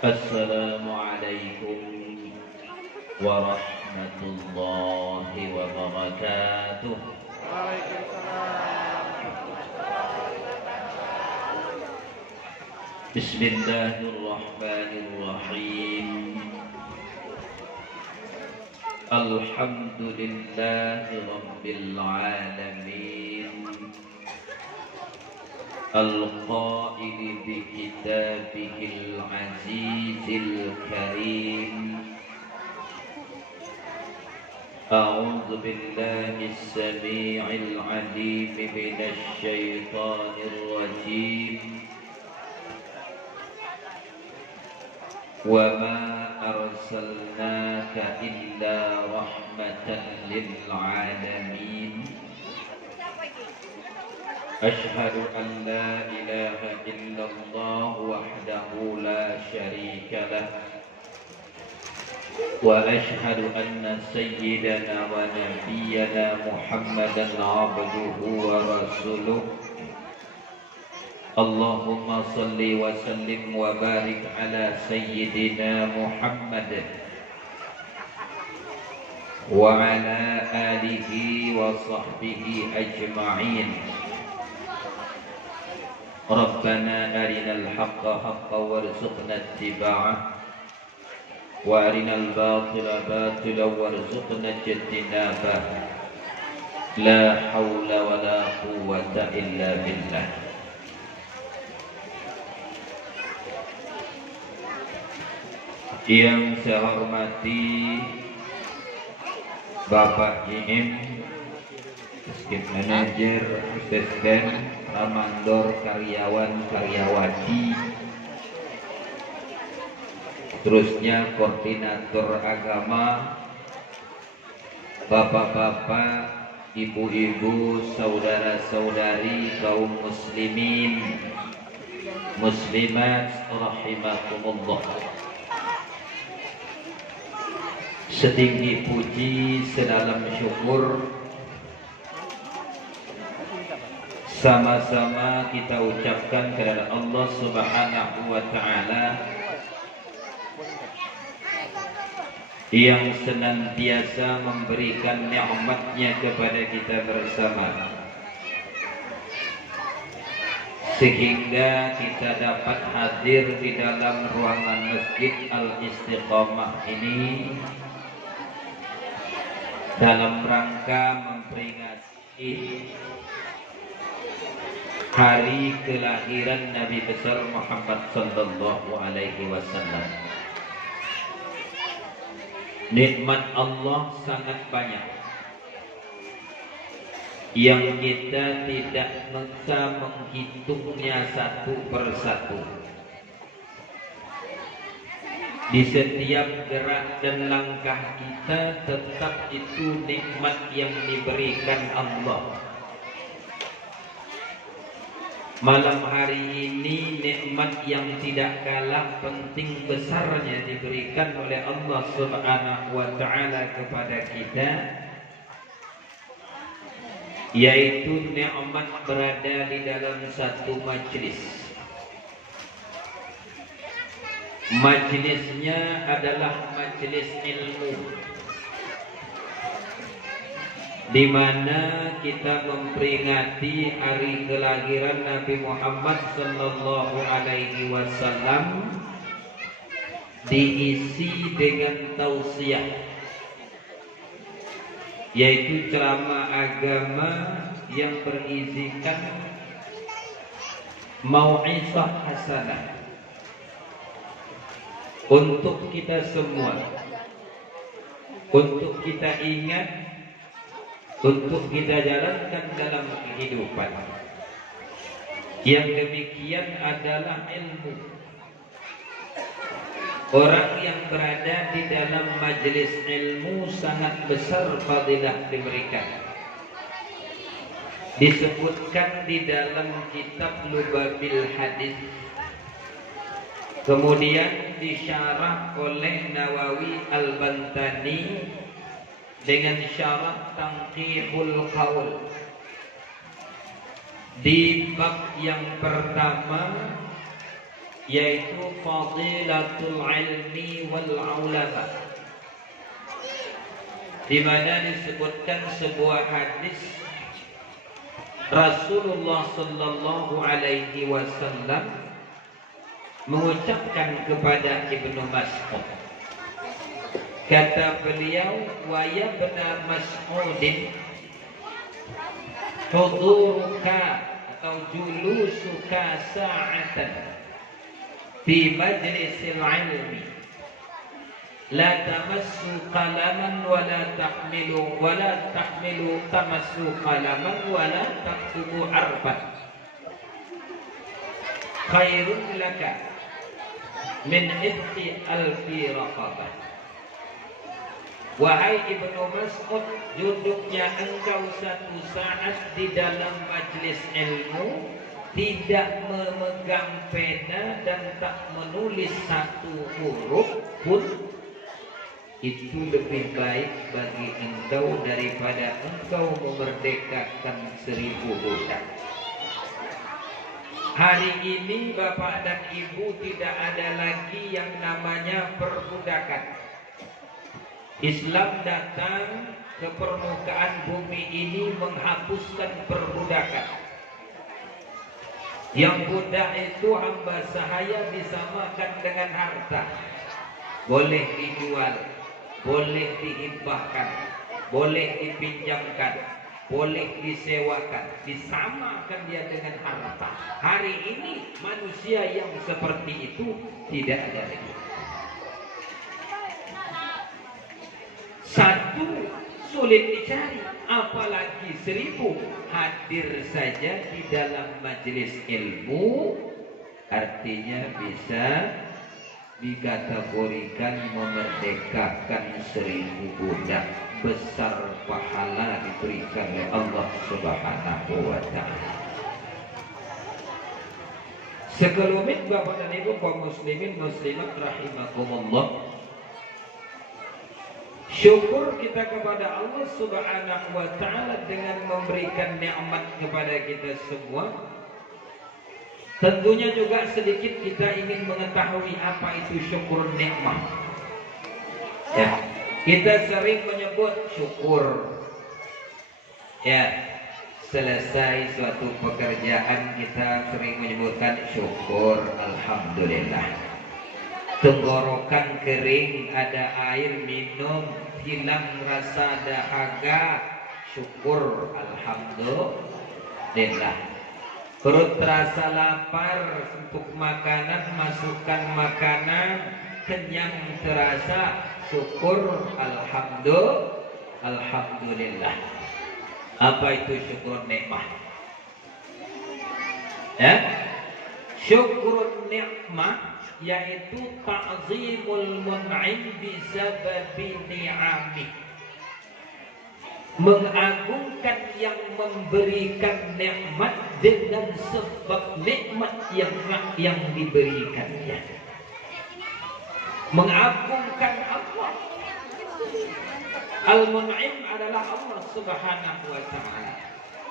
Assalamualaikum warahmatullahi wabarakatuh. Bismillahirrahmanirrahim. Alhamdulillahi rabbil alamin. القائل بكتابه العزيز الكريم أعوذ بالله السميع العليم من الشيطان الرجيم وما أرسلناك إلا رحمة للعالمين أشهد أن لا إله إلا الله وحده لا شريك له وأشهد أن سيدنا ونبينا محمدا عبده ورسوله اللهم صل وسلم وبارك على سيدنا محمد وعلى آله وصحبه أجمعين ربنا أرنا الحق حقا وارزقنا اتباعه وأرنا الباطل باطلا وارزقنا اجتنابه لا حول ولا قوة إلا بالله. Yang saya hormati Bapak JM, Skip Manager, Asisten, Ramandor, karyawan-karyawati, terusnya koordinator agama, bapak-bapak, ibu-ibu, saudara-saudari, kaum muslimin, muslimat, rahimakumullah. Setinggi puji, sedalam syukur, sama-sama kita ucapkan kepada Allah Subhanahu wa Ta'ala yang senantiasa memberikan nikmatnya kepada kita bersama, sehingga kita dapat hadir di dalam ruangan Masjid Al-Istiqamah ini dalam rangka memperingati hari kelahiran Nabi besar Muhammad sallallahu alaihi wasallam. Nikmat Allah sangat banyak yang kita tidak bisa menghitungnya satu persatu. Di setiap gerak dan langkah kita tetap itu nikmat yang diberikan Allah. Malam hari ini nikmat yang tidak kalah penting besarnya diberikan oleh Allah Subhanahu wa Ta'ala kepada kita, yaitu nikmat berada di dalam satu majlis. Majlisnya adalah majlis ilmu, di mana kita memperingati hari kelahiran Nabi Muhammad sallallahu alaihi wasallam, diisi dengan tausiah, yaitu ceramah agama yang berisikan mau'izah hasanah untuk kita semua, untuk kita ingat, untuk kita jalankan dalam kehidupan. Yang demikian adalah ilmu. Orang yang berada di dalam majelis ilmu sangat besar fadilah diberikan. Disebutkan di dalam kitab Lubabil Hadis, kemudian disyarah oleh Nawawi Al-Bantani dengan syarah Tanqihul Qaul. Di bab yang pertama yaitu fadilatul ilmi wal ulama, di mana disebutkan sebuah hadis Rasulullah sallallahu alaihi wasallam mengucapkan kepada Ibnu Mas'ud, kata beliau, wa ya ibna Mas'udin huduruka atau julusuka sa'atan fi majlisil ilmi la tamassu qalaman wa la tahmilu tamassu qalaman wa la taktubu arban khairun laka min ibti alfi raqabah. Wahai Ibnu Mas'ud, duduknya engkau satu saat di dalam majlis ilmu, tidak memegang pena dan tak menulis satu huruf pun, itu lebih baik bagi engkau daripada engkau memerdekakan 1000 budak. Hari ini Bapak dan Ibu tidak ada lagi yang namanya perbudakan. Islam datang ke permukaan bumi ini menghapuskan perbudakan. Yang budak itu hamba sahaya disamakan dengan harta. Boleh dijual, boleh dihibahkan, boleh dipinjamkan, boleh disewakan, disamakan dia dengan harta. Hari ini manusia yang seperti itu tidak ada lagi. Satu sulit dicari, apalagi 1000 hadir saja di dalam majelis ilmu, artinya bisa dikategorikan memerdekakan 1000 budak. Besar pahala diberikan oleh Allah Subhanahu wa ta'ala. Sekelumit Bapak dan Ibu kaum muslimin muslimat rahimakumullah, syukur kita kepada Allah Subhanahu wa ta'ala dengan memberikan nikmat kepada kita semua. Tentunya juga sedikit kita ingin mengetahui apa itu syukur nikmat. Ya, kita sering menyebut syukur. Ya, selesai suatu pekerjaan kita sering menyebutkan syukur, alhamdulillah. Tenggorokan kering, ada air minum, hilang rasa dahaga, syukur, alhamdulillah. Perut terasa lapar, untuk makanan, masukkan makanan, kenyang terasa, syukur, alhamdulillah. Apa itu syukur nikmat? Ya, syukur nikmat yaitu ta'zimul mun'im bisababi ni'ami, mengagungkan yang memberikan nikmat dengan sebab nikmat yang diberikannya. Mengagungkan Allah. Al-Mun'im adalah Allah Subhanahu wa ta'ala.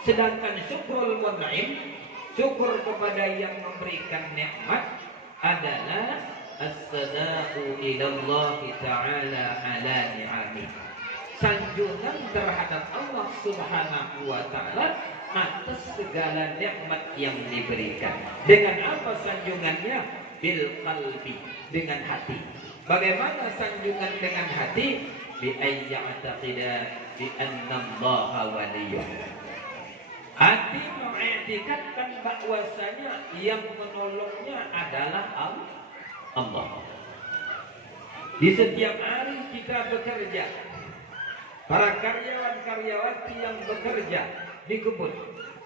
Sedangkan syukrul mun'im, syukur kepada yang memberikan nikmat, adalah as-sana'u ilallah ta'ala ala ni'ami, sanjungan terhadap Allah Subhanahu wa ta'ala atas segala nikmat yang diberikan. Dengan apa sanjungannya? Bil qalbi, dengan hati. Bagaimana sanjungan dengan hati? Bi ayya'taqida bi anna Allah waliyuh. Hati mengiktikadkan bahwasanya yang menolongnya adalah Allah. Di setiap hari kita bekerja, para karyawan-karyawati yang bekerja di kebun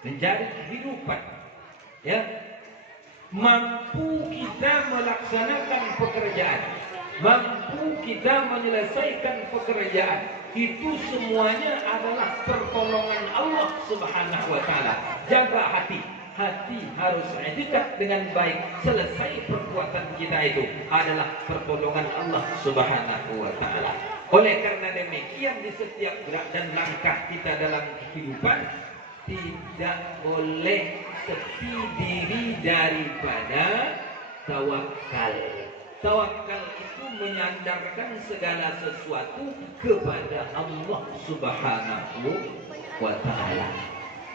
mencari kehidupan, ya, mampu kita melaksanakan pekerjaan, mampu kita menyelesaikan pekerjaan, itu semuanya adalah pertolongan Allah Subhanahu wa ta'ala. Jaga hati, hati harus i'tikad dengan baik. Selesai perbuatan kita itu adalah pertolongan Allah Subhanahu wa ta'ala. Oleh karena demikian, di setiap gerak dan langkah kita dalam kehidupan tidak boleh sepi diri daripada tawakal. Tawakal itu menyandarkan segala sesuatu kepada Allah Subhanahu wa ta'ala.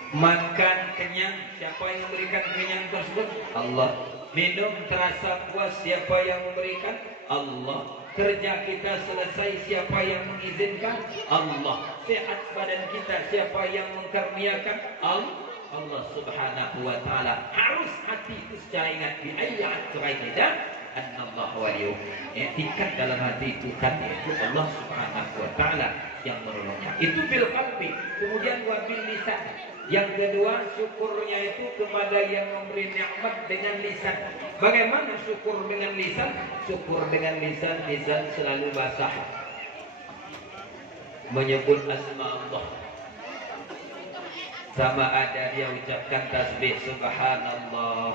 Makan kenyang, siapa yang memberikan kenyang tersebut? Allah. Minum terasa puas, siapa yang memberikan? Allah. Kerja kita selesai, siapa yang mengizinkan? Allah. Sehat badan kita, siapa yang mengkaruniakan? Allah Subhanahu wa ta'ala. Harus hati itu secara ingat di ayat kita, annallahu waliyuh. Ikat dalam hati itu kan, yaitu Allah Subhanahu wa ta'ala yang menolongnya. Itu bil qalbi. Kemudian wa bil lisan. Yang kedua, syukurnya itu kepada yang memberi nikmat dengan lisan. Bagaimana syukur dengan lisan? Syukur dengan lisan selalu basah, menyebut asma Allah. Sama ada dia ucapkan tasbih subhanallah,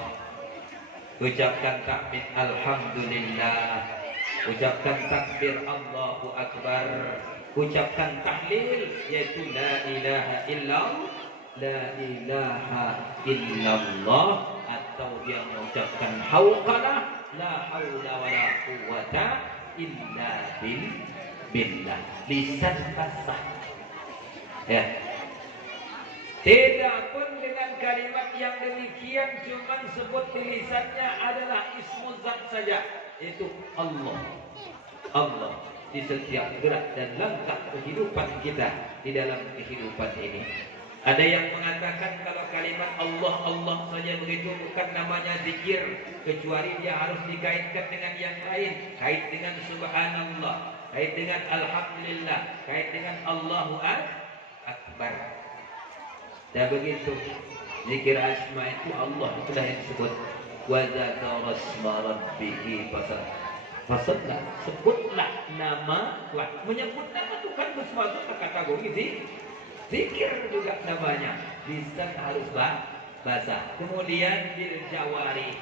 ucapkan tahmid alhamdulillah, ucapkan takbir Allahu akbar, ucapkan tahlil yaitu la ilaha illallah, atau dia mengucapkan hauqalah la haula wala quwwata illa billah. Lisan basah. Ya. Tidak pun dengan kalimat yang demikian, cuma sebut di lisannya adalah ismu zat saja, itu Allah. Allah di setiap gerak dan langkah kehidupan kita di dalam kehidupan ini. Ada yang mengatakan kalau kalimat Allah, Allah saja begitu bukan namanya zikir, kecuali dia harus dikaitkan dengan yang lain. Kait dengan subhanallah, kait dengan alhamdulillah, kait dengan Allahu akbar. Dan begitu zikir asma itu Allah itulah yang disebut wa dzakara asma rabbih fasallah. Sebutlah nama Tuhan. Menyebut nama Tuhan bersuatu kategori zikir juga namanya. Lisan harus basah. Kemudian jawari,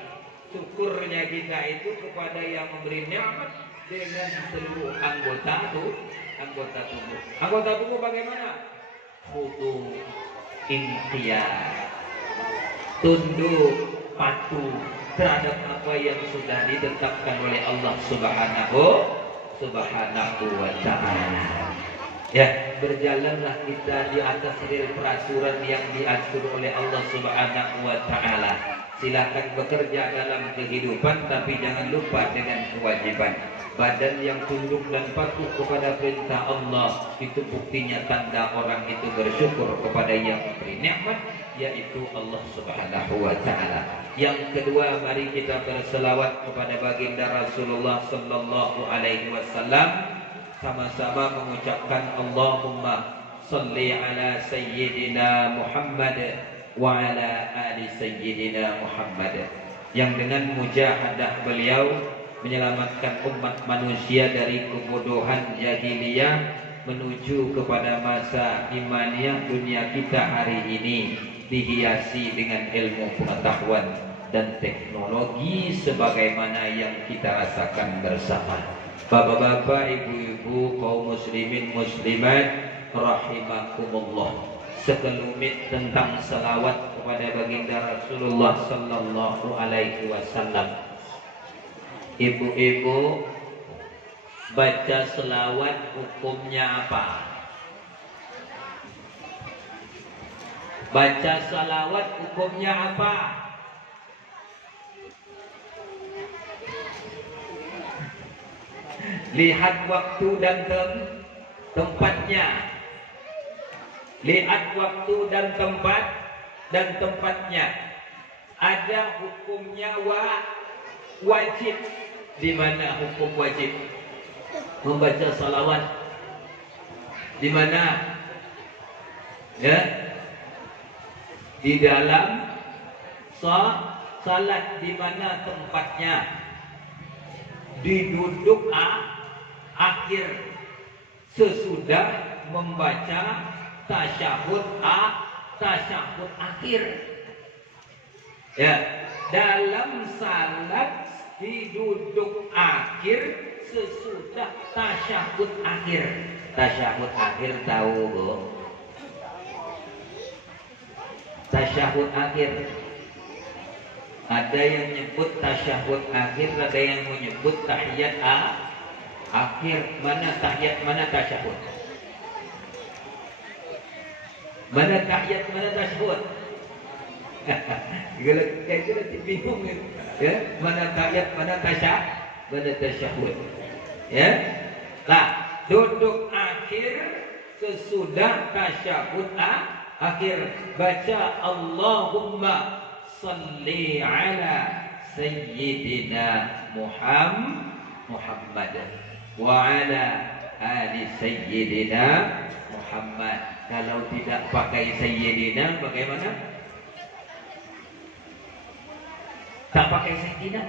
syukurnya kita itu kepada yang memberi nikmat dengan seluruh anggota tubuh. Anggota tubuh bagaimana? Khudu, inqiyad, tunduk, patuh terhadap apa yang sudah ditetapkan oleh Allah Subhanahu wa ta'ala. Ya, berjalanlah kita di atas real peraturan yang diatur oleh Allah Subhanahu wa ta'ala. Silakan bekerja dalam kehidupan, tapi jangan lupa dengan kewajiban. Badan yang tunduk dan patuh kepada perintah Allah, itu buktinya tanda orang itu bersyukur kepada yang memberi nikmat, yaitu Allah Subhanahu wa ta'ala. Yang kedua, mari kita berselawat kepada baginda Rasulullah sallallahu alaihi wasallam, sama-sama mengucapkan Allahumma salli ala sayyidina Muhammad wa ala ali sayyidina Muhammad, yang dengan mujahadah beliau menyelamatkan umat manusia dari kebodohan jahiliyah menuju kepada masa imaniyah. Dunia kita hari ini dihiasi dengan ilmu pengetahuan dan teknologi sebagaimana yang kita rasakan bersama. Bapak-bapak, ibu-ibu, kaum muslimin muslimat rahimakumullah, sekelumit tentang selawat kepada baginda Rasulullah sallallahu alaihi wasallam. Ibu-ibu, baca selawat hukumnya apa? Baca selawat hukumnya apa? Lihat waktu dan tempatnya. Lihat waktu dan tempatnya. Ada hukumnya wajib. Di mana hukum wajib membaca salawat? Di mana? Ya, di dalam salat. Di mana tempatnya? Di duduk akhir sesudah membaca tasyahud akhir. Ya, dalam salat di duduk akhir sesudah tasyahud akhir. Tasyahud akhir tahu, Bu? Tasyahud akhir Ada yang nyebut tasyahud akhir, ada yang menyebut tahiyat akhir. Mana tahiyat, mana tasyahud? Mana tahiyat, mana tasyahud? Kalau kayak gitu bingung ya. Mana tahiyat, mana tasyahud? Ya. Nah, duduk akhir sesudah tasyahud akhir baca Allahumma salli ala sayyidina Muhammad wa ala ali sayyidina Muhammad. Kalau tidak pakai sayyidina bagaimana? Tak pakai sayyidina?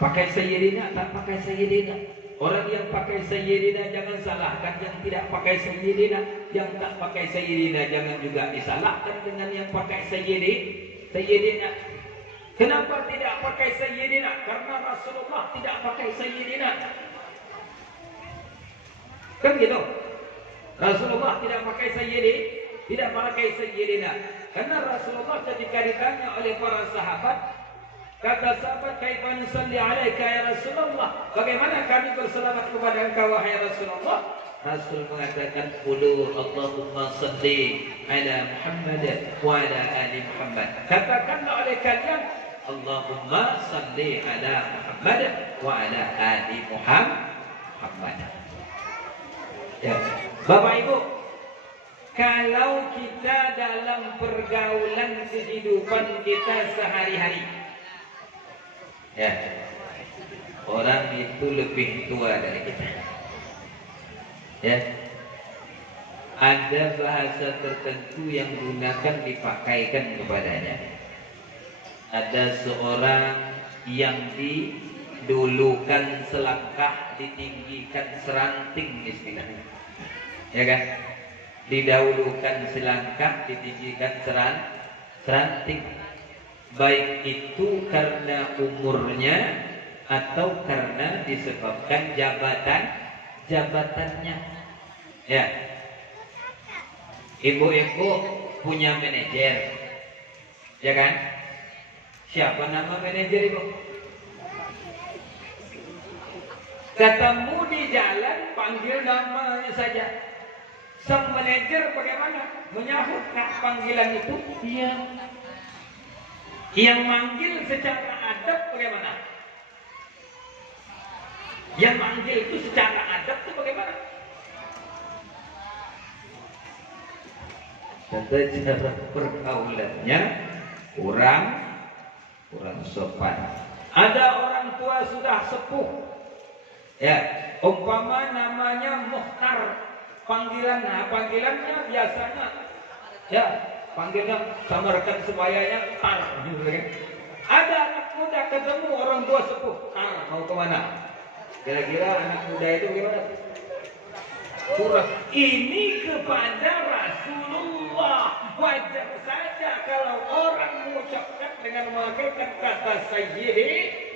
Pakai sayyidina, tak pakai sayyidina. Orang yang pakai sayyidina jangan salahkan yang tidak pakai sayyidina. Yang tak pakai sayyidina jangan juga disalahkan dengan yang pakai sayyidina. Kenapa tidak pakai sayyidina? Karena Rasulullah tidak pakai sayyidina. Kan gitu. Rasulullah tidak pakai sayyidina. Karena Rasulullah ketika ditanya oleh para sahabat, kata sahabat, "Kaifa nusalli 'alaika ya Rasulullah?" Bagaimana kami berselawat kepada Engkau wahai Rasulullah? Rasul mengatakan, "Qulu Allahumma salli 'ala Muhammad wa 'ala ali Muhammad." Katakanlah oleh kalian, Allahumma salli 'ala Muhammad wa 'ala ali Muhammad. Ya, Bapak Ibu, kalau kita dalam pergaulan kehidupan kita sehari-hari, ya, orang itu lebih tua dari kita. Ya, ada bahasa tertentu yang gunakan dipakaikan kepadanya. Ada seorang yang didulukan selangkah, ditinggikan seranting istilahnya. Ya kan? Didahulukan selangkah, ditinggikan seranting. Baik itu karena umurnya atau karena disebabkan jabatannya. Ya. Ibu-ibu punya manajer. Ya kan? Siapa nama manajer ibu? Ketemu di jalan, panggil namanya saja. Sang manajer bagaimana menyahut panggilan itu? Iya. Yang manggil secara adab bagaimana? Yang manggil itu secara adab itu bagaimana? Kata cara pergaulannya kurang sopan. Ada orang tua sudah sepuh, ya, umpama namanya Mukhtar. Panggilannya biasanya, ya, panggilnya samarkan sebayanya tar. Ada anak muda ketemu orang tua sepuh, mau kemana? Kira-kira anak muda itu gimana? Kurang. Ini kepada Rasulullah. Wajar saja kalau orang mengucapkan dengan memakai kata sayyidina.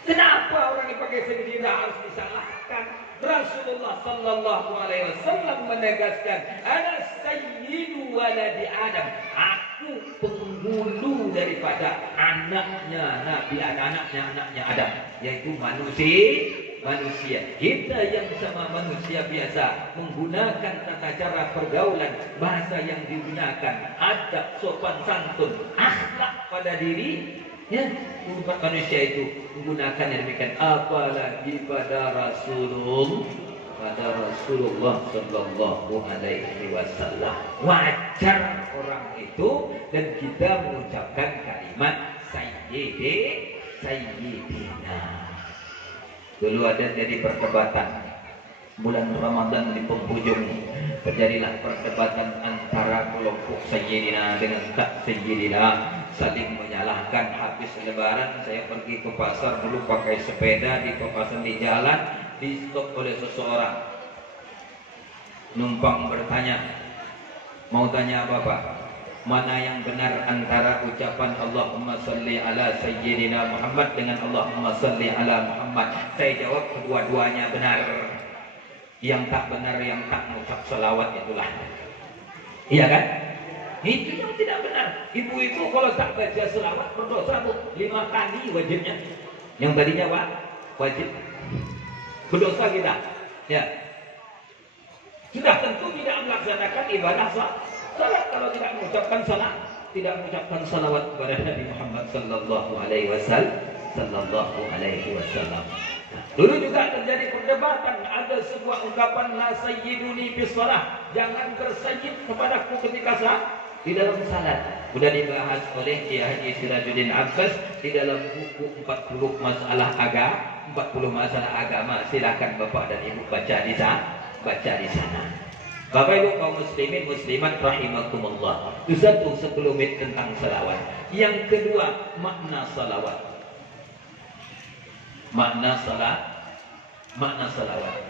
Kenapa orang yang pakai sayyidina harus disalahkan? Rasulullah sallallahu alaihi wasallam menegaskan, "Ana sayyidu waladi Adam." Aku penghulu daripada anaknya Adam, yaitu manusia. Kita yang sama manusia biasa menggunakan tata cara pergaulan, bahasa yang digunakan, adab, sopan santun, akhlak pada diri. Ya, umat manusia itu menggunakan demikian, apalagi pada Rasulullah sallallahu alaihi wasallam. Wajar orang itu dan kita mengucapkan kalimat sayyidina. Dulu ada jadi perdebatan bulan Ramadan di penghujung, terjadilah perdebatan antara kelompok sayyidina dengan tak sayyidina, saling menyalahkan. Habis lebaran saya pergi ke pasar, dulu pakai sepeda, di papasan di jalan, di stop oleh seseorang. Numpang bertanya, mau tanya apa Pak? Mana yang benar antara ucapan Allahumma salli ala sayyidina Muhammad dengan Allahumma salli ala Muhammad? Saya jawab kedua-duanya benar. Yang tak benar yang tak mengucap selawat itulah. Iya kan? Itu yang tidak benar. Ibu-ibu kalau tak baca selawat berdosa bu 5 kali wajibnya. Yang tadinya wajib berdosa kita. Ya. Sudah tentu tidak melaksanakan ibadah salat kalau tidak mengucapkan salat, tidak mengucapkan salawat kepada Nabi Muhammad sallallahu alaihi wasallam. Dulu juga terjadi perdebatan, ada sebuah ungkapan la sayyiduni bis shalah, jangan bersayyid kepadaku ketika di dalam salat. Sudah dibahas oleh Kiai Haji Sirajuddin Abbas di dalam buku 40 masalah agama. Silakan Bapak dan Ibu baca di sana. Bapak Ibu kaum muslimin muslimat rahimakumullah. Itu satu sekelumit tentang salawat. Yang kedua, makna salawat. Makna salawat.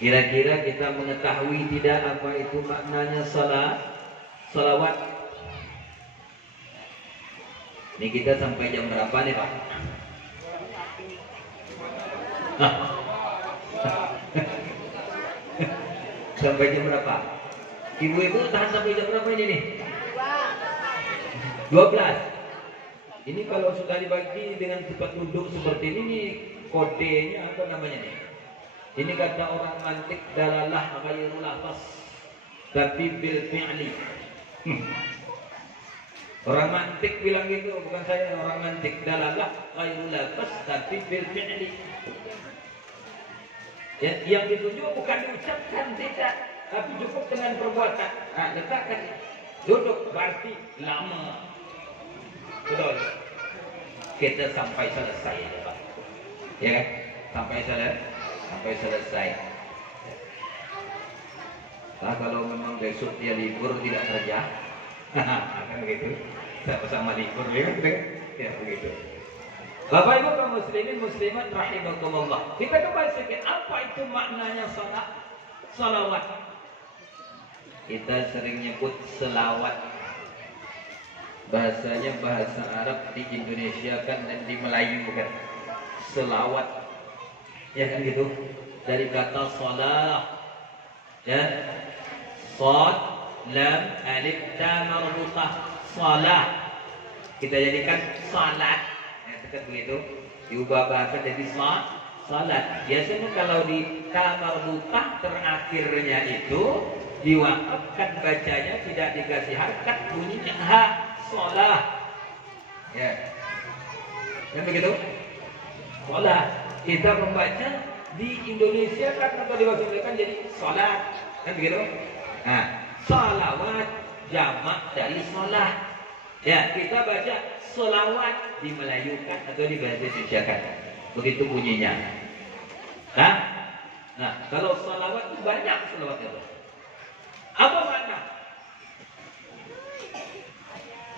Kira-kira kita mengetahui tidak apa itu maknanya salawat? Ini kita sampai jam berapa nih Pak? Sampai jam berapa? Ibu-ibu tahan sampai jam berapa ini nih? 12. Ini kalau sudah dibagi dengan tempat duduk seperti ini nih, kodenya apa namanya nih? Ini kata orang mantik dalalah ghairul lafaz tapi bil fi'li. Orang mantik bilang gitu, bukan saya. Orang mantik dalalah ghairul lafaz tapi bil fi'li. Ya, yang dituju bukan diucapkan, tidak, tapi cukup dengan perbuatan. Nah, letakkan duduk berarti lama. Betul. Kita sampai selesai ya Pak. Ya kan? Sampai selesai. Nah, kalau memang besok dia libur tidak kerja, akan begitu. Sama libur ya kan? Ya begitu. Bapak Ibu kaum muslimin muslimat rahimakumullah. Kita kembali sedikit, apa itu maknanya salawat? Kita sering nyebut selawat. Bahasanya bahasa Arab di Indonesia kan dan di Melayu bukan. Selawat. Ya kan gitu. Dari kata salah. Ya. Sad, lam, alif, ta marbutah. Salah. Kita jadikan salat. Kan begitu, diubah bahasa jadi salat. Biasanya kalau di marbutah terakhirnya itu diwakafkan bacanya, tidak dikasih harkat, bunyinya ha, salah. Ya, kan begitu? Salah. Kita membaca di Indonesia kan atau diwakilkan jadi salat, kan begitu? Nah, salawat jamak dari salat. Ya, kita baca selawat di Melayu kan atau di bahasa Indonesia kan. Begitu bunyinya. Nah, kalau selawat itu banyak selawatnya. Apa makna?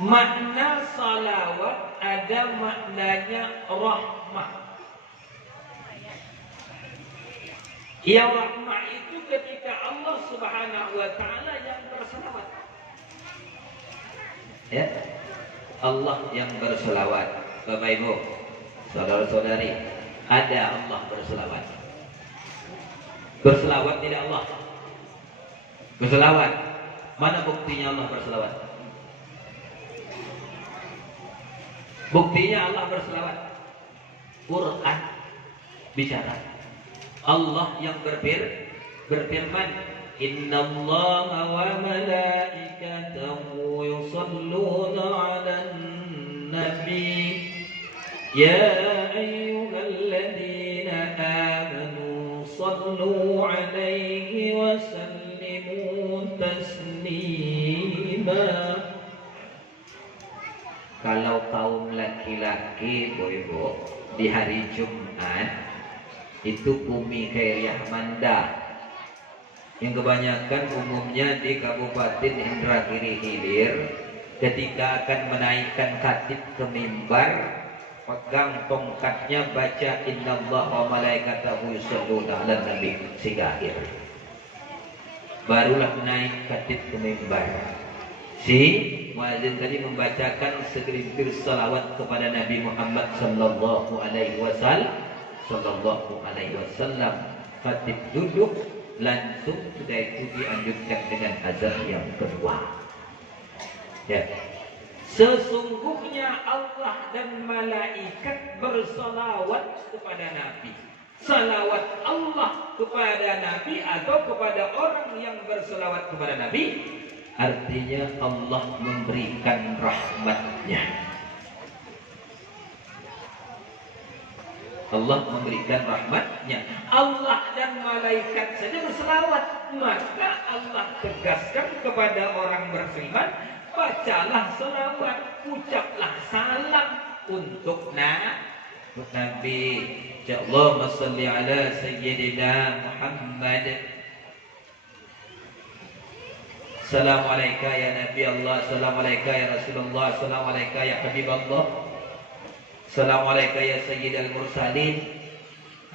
Makna salawat ada maknanya rahmah. Yang rahmah itu ketika Allah Subhanahu wa taala yang berselawat. Ya. Allah yang berselawat. Bapak Ibu, saudara-saudari, ada Allah berselawat. Berselawat tidak Allah? Berselawat. Mana buktinya Allah berselawat? Buktinya Allah berselawat. Quran bicara. Allah yang berfirman, Innallaha wa malaikatahu yusalluna 'alan nabi ya ayyuhalladzina amanu sallu 'alaihi wa sallimu taslima. Kalau kaum laki-laki, ibu, di hari Jumat itu bumi Khairiyah Manda yang kebanyakan umumnya di Kabupaten Indragiri Hilir, ketika akan menaikkan khatib ke mimbar, pegang tongkatnya, baca innallaha wa malaikatahu yusholluna 'alan nabi sehingga akhir. Barulah naik khatib ke mimbar. Si muadzin tadi membacakan segelintir salawat kepada Nabi Muhammad sallallahu alaihi wasallam. Khatib duduk, langsung sudah itu dianjurkan dengan azan yang kedua. Ya. Sesungguhnya Allah dan malaikat bersalawat kepada Nabi. Salawat Allah kepada Nabi atau kepada orang yang bersalawat kepada Nabi, artinya Allah memberikan rahmatnya. Allah memberikan rahmatnya. Allah dan malaikat saja berselawat, maka Allah tegaskan kepada orang beriman, bacalah selawat, ucaplah salam untuk Nabi. Allahumma salli ala sayyidina Muhammad. Assalamualaikum ya Nabi Allah, Assalamualaikum ya Rasulullah, Assalamualaikum ya Habib Allah, Assalamualaikum ya Sayyidal Mursalin.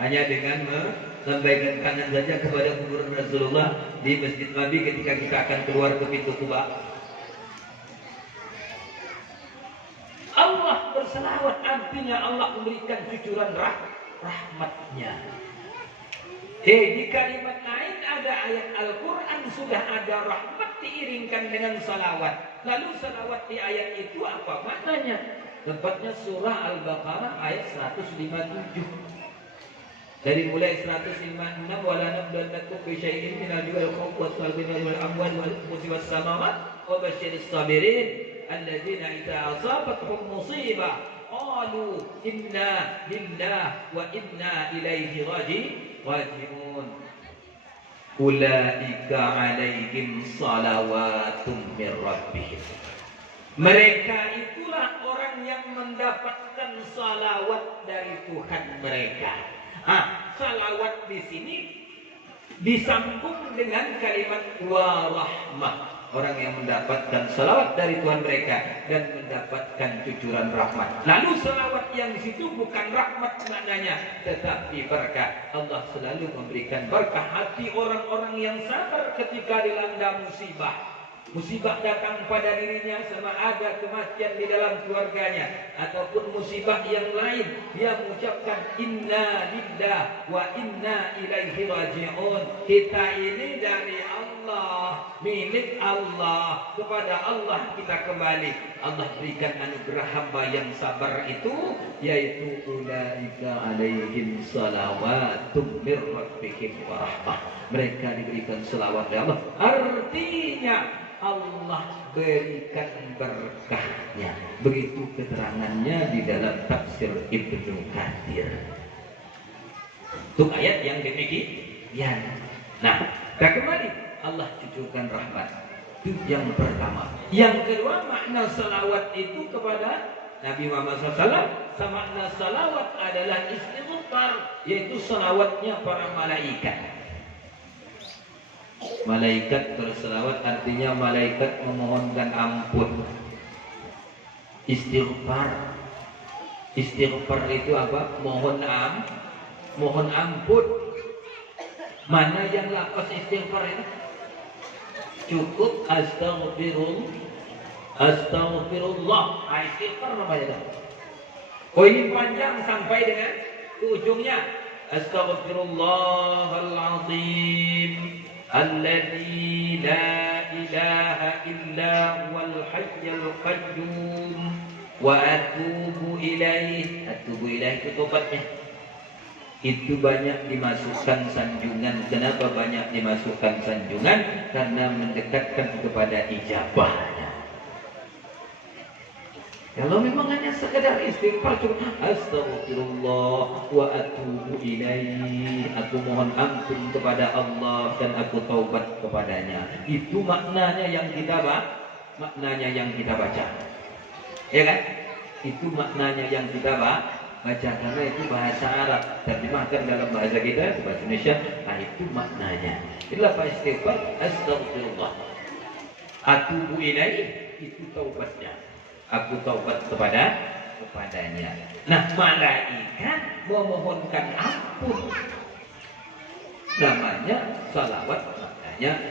Hanya dengan melambaikan tangan saja kepada kuburan Rasulullah di Masjid Nabi ketika kita akan keluar ke pintu Quba. Allah berselawat, artinya Allah memberikan cucuran rahmatnya. Di kalimat lain ada ayat Al-Quran sudah ada rahmat diiringkan dengan salawat. Lalu salawat di ayat itu apa maknanya? Tempatnya surah Al-Baqarah ayat 157. Dari mulai 156, wala nabluwannakum bi syai'in minal ju'i wal khawfi was salbi wal amwali wal anfusi was samawati wa basyiris sabirin alladzina idza asabatuhum musibah qalu inna lillahi wa inna ilaihi raji'un. Ulaika alaihim salawatun mir rabbihim. Mereka itulah orang yang mendapatkan salawat dari Tuhan mereka. Salawat di sini disambung dengan kalimat warahmah. Orang yang mendapatkan salawat dari Tuhan mereka dan mendapatkan cucuran rahmat. Lalu salawat yang di situ bukan rahmat maknanya, tetapi berkah. Allah selalu memberikan berkah hati orang-orang yang sabar ketika dilanda musibah. Musibah datang pada dirinya, sama ada kematian di dalam keluarganya ataupun musibah yang lain, dia mengucapkan inna lillahi wa inna ilaihi raji'un. Kita ini dari Allah, milik Allah, kepada Allah kita kembali. Allah berikan anugerah hamba yang sabar itu, yaitu ulaika alaihim salawatun mir rabbihim wa rahmah. Mereka diberikan selawat dari Allah, artinya Allah berikan berkahnya. Begitu keterangannya di dalam tafsir Ibnu Katsir. Itu ayat yang demikian. Nah, kita kembali, Allah cucurkan rahmat. Itu yang pertama. Yang kedua, makna salawat itu kepada Nabi Muhammad SAW. Makna salawat adalah istighfar, yaitu salawatnya para malaikat. Malaikat berselawat artinya malaikat memohonkan ampun. Istighfar itu apa? Mohon ampun. Mana yang lapas istighfar itu? Cukup astagfirullah. Istighfar namanya. Ini panjang sampai dengan ujungnya. Astaghfirullahaladzim alladzi la ilaha illa huwal hayyul qayyum wa atubu ilaih. Atubu ilaih itu tobatnya. Itu banyak dimasukkan sanjungan. Kenapa banyak dimasukkan sanjungan? Karena mendekatkan kepada ijabahnya. Kalau memang hanya sekedar istighfar, cuma astagfirullah wa atubu ilaih, aku mohon ampun kepada Allah dan aku taubat kepadanya. Itu maknanya yang kita baca. Ya kan? Itu maknanya yang kita baca, karena itu bahasa Arab. Terjemahkan dalam bahasa kita, bahasa Indonesia. Nah, itu maknanya. Itulah istighfar, astagfirullah. Atubu ilaih, itu taubatnya. Aku taubat kepadanya. Nah, malaikat memohonkan ampun. Namanya salawat, maknanya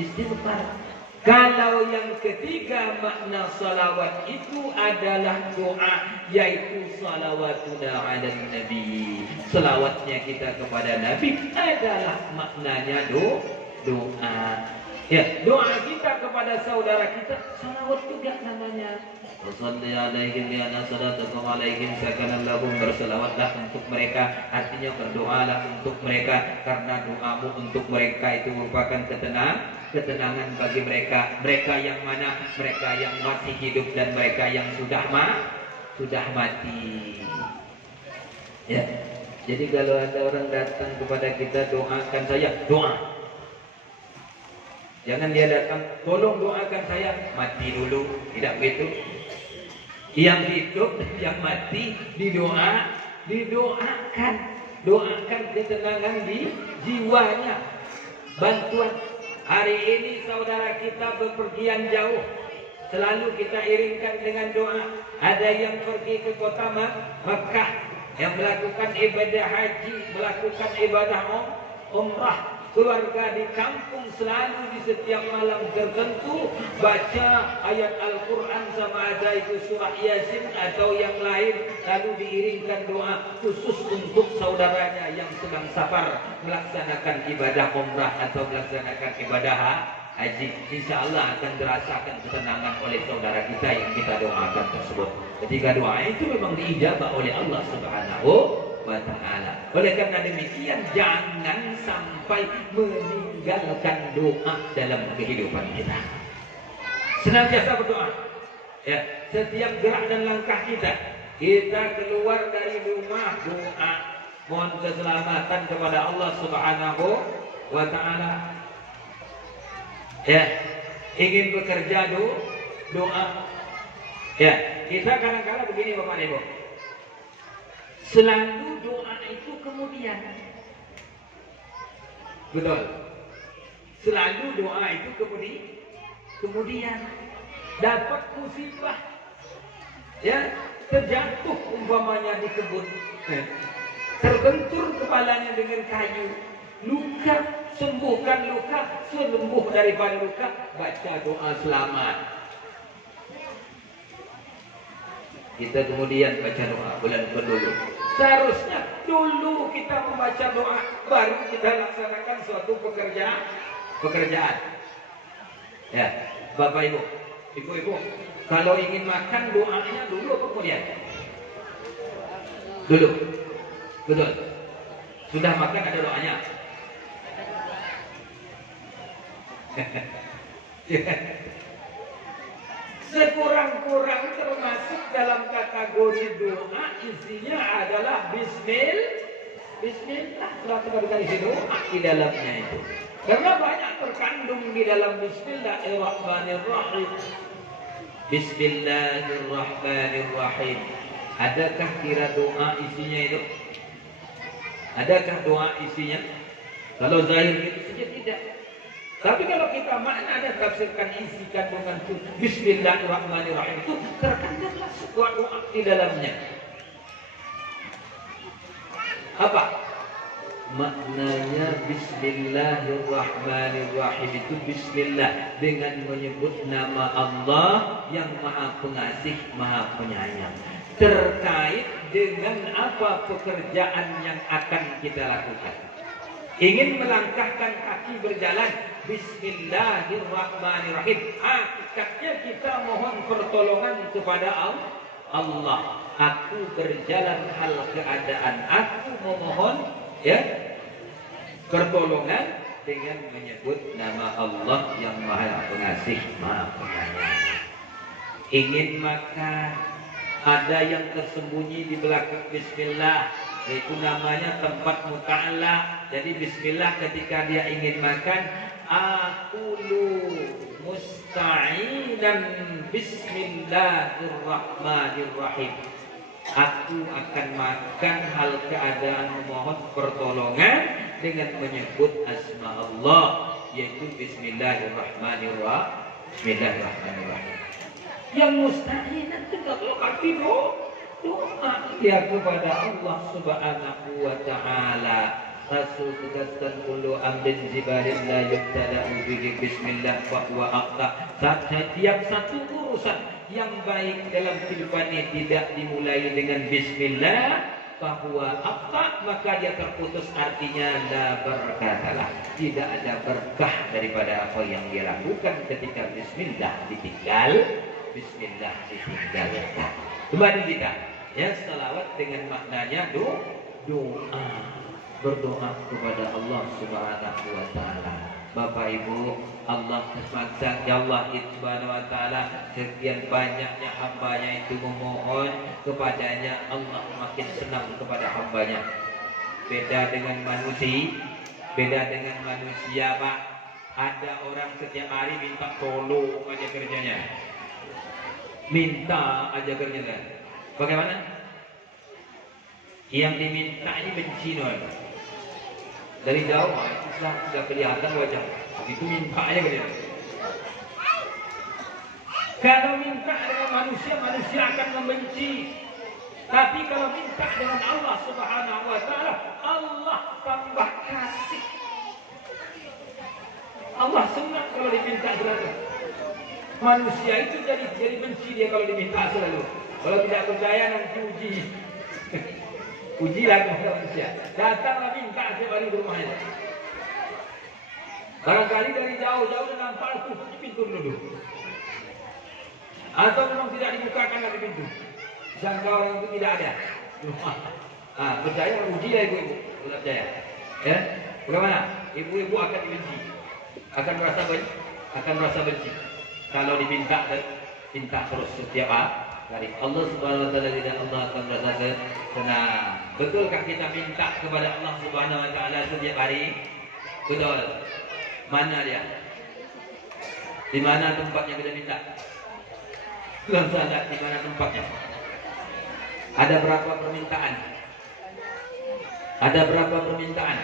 istighfar. Kalau yang ketiga makna salawat itu adalah doa, yaitu salawatuna ala nabi. Salawatnya kita kepada Nabi adalah maknanya doa. Ya, doa kita kepada saudara kita salawat juga namanya. Wassalli alaihim bi anna salatakum alaihim sakanan lahum, berselawatlah untuk mereka, artinya berdoalah untuk mereka karena doamu untuk mereka itu merupakan ketenangan bagi mereka. Mereka yang mana? Mereka yang masih hidup dan mereka yang sudah mati. Ya. Jadi kalau ada orang datang kepada kita, doakan saya, doa. Jangan dia datang, tolong doakan saya, mati dulu. Tidak begitu. Yang hidup dan yang mati didoakan. Doakan ketenangan di jiwanya. Bantuan. Hari ini saudara kita bepergian jauh, selalu kita iringkan dengan doa. Ada yang pergi ke kota Makkah, yang melakukan ibadah haji, melakukan ibadah umrah. Keluarga di kampung selalu di setiap malam tertentu baca ayat Al-Quran sama ada itu surah Yasin atau yang lain, lalu diiringkan doa khusus untuk saudaranya yang sedang safar melaksanakan ibadah umrah atau melaksanakan ibadah haji. Insya Allah akan dirasakan ketenangan oleh saudara kita yang kita doakan tersebut. Ketika doa itu memang diijabah oleh Allah Subhanahu wa ta'ala. Oleh karena demikian jangan sampai meninggalkan doa dalam kehidupan kita. Senantiasa berdoa. Ya, setiap gerak dan langkah kita keluar dari rumah doa, mohon keselamatan kepada Allah Subhanahu wa ta'ala. Ya, ingin bekerja doa. Ya, kita kadang-kadang begini Bapak Ibu. Selalu doa itu kemudian. Betul. Selalu doa itu kemudian dapat musibah. Ya, terjatuh umpamanya di kebun. Terbentur kepalanya dengan kayu. Luka, sembuhkan luka, sembuh daripada luka, baca doa selamat. Kita kemudian baca doa bulan dulu. Seharusnya dulu kita membaca doa, baru kita laksanakan suatu pekerjaan. Ya, Bapak Ibu, Ibu-ibu, kalau ingin makan doanya dulu apa kemudian? Dulu. Betul. Sudah makan ada doanya. Sekurang-kurang termasuk dalam kategori doa isinya adalah Bismillah. Kenapa kita isi doa di dalamnya itu? Karena banyak terkandung di dalam Bismillahirrahmanirrahim. Bismillahirrahmanirrahim. Adakah kira doa isinya itu? Adakah doa isinya? Kalau zahir itu saja tidak. Tapi kalau kita makna dan tafsirkan isi kandungan itu Bismillahirrahmanirrahim, itu terkandunglah sebuah doa di dalamnya. Apa? Maknanya Bismillahirrahmanirrahim itu Bismillah dengan menyebut nama Allah yang Maha Pengasih, Maha Penyayang. Terkait dengan apa pekerjaan yang akan kita lakukan. Ingin melangkahkan kaki berjalan, Bismillahirrahmanirrahim. Hakikatnya kita mohon pertolongan kepada Allah. Aku berjalan hal keadaan, aku memohon pertolongan dengan menyebut nama Allah yang Maha Pengasih, Maha Penyayang. Ingin makan, ada yang tersembunyi di belakang Bismillah, yaitu namanya tempat muta'ala. Jadi Bismillah ketika dia ingin makan, akulu musta'inan Bismillahirrahmanirrahim. Aku akan makan hal keadaan memohon pertolongan dengan menyebut asma Allah, yaitu Bismillahirrahmanirrahim. Bismillahirrahmanirrahim. Yang musta'inan itu kalau kaki doa dia kepada Allah Subhanahu wa ta'ala. Rasul tegaskan kullu amrin zibalin la yubtada'u bihi bismillah fa huwa aqta. Setiap satu urusan yang baik dalam kehidupan ini tidak dimulai dengan bismillah, bahwa apa maka dia terputus, artinya la barakatalah, tidak ada berkah daripada apa yang dia lakukan ketika bismillah ditinggalkan. Kembali kita ya, selawat dengan maknanya doa, berdoa kepada Allah Subhanahu wa taala. Bapak Ibu, Allah semacam ya Allah Subhanahu wa taala, sekian banyaknya hambanya itu memohon kepadanya, Allah makin senang kepada hambanya. Beda dengan manusia, Pak. Ada orang setiap hari minta tolong aja kerjanya. Minta aja kerjanya. Bagaimana? Yang diminta ini benci loh. Dari jauh itu sudah kelihatan wajah. Itu minta aja kerjanya. Kalau minta dengan manusia, manusia akan membenci. Tapi kalau minta dengan Allah Subhanahu wa taala, Allah tambah kasih. Allah senang kalau diminta selalu. Manusia itu jadi benci dia kalau diminta selalu. Kalau tidak percaya nanti uji. Ujilah kepada manusia. Datanglah minta setiap hari ke rumahnya. Barangkali dari jauh-jauh dan nampak tutup pintu dulu. Atau memang tidak dibukakan lagi pintu. Sangka orang itu tidak ada. Percaya uji ya ibu-ibu. Tidak percaya. Ya, bagaimana? Ibu-ibu akan dibenci. Akan merasa benci. Kalau diminta terus setiap hari. Allah Subhanahu wa taala tidak, Allah akan merasa senang. Betulkah kita minta kepada Allah Subhanahu wa taala setiap hari? Betul. Mana dia? Di mana tempatnya kita minta? Belum sadar di mana tempatnya. Ada berapa permintaan?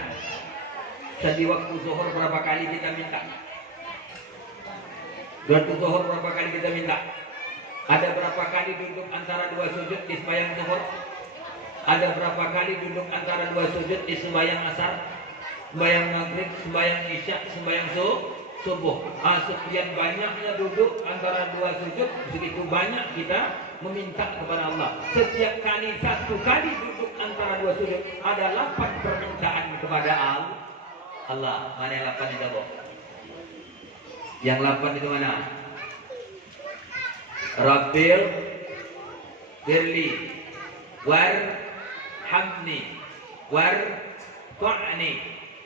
Jadi waktu zuhur berapa kali kita minta? Waktu zuhur berapa kali kita minta? Ada berapa kali duduk antara dua sujud di sembahyang zuhur? Ada berapa kali duduk antara dua sujud di sembahyang asar, sembahyang maghrib, sembahyang isya, sembahyang subuh? Sekian banyaknya duduk antara dua sujud, begitu banyak kita meminta kepada Allah. Setiap kali satu kali duduk antara dua sujud, ada 8 permintaan kepada Allah. Mana yang 8 itu, Bu? Yang 8 itu mana? Rabbil birli warhamni warfa'ni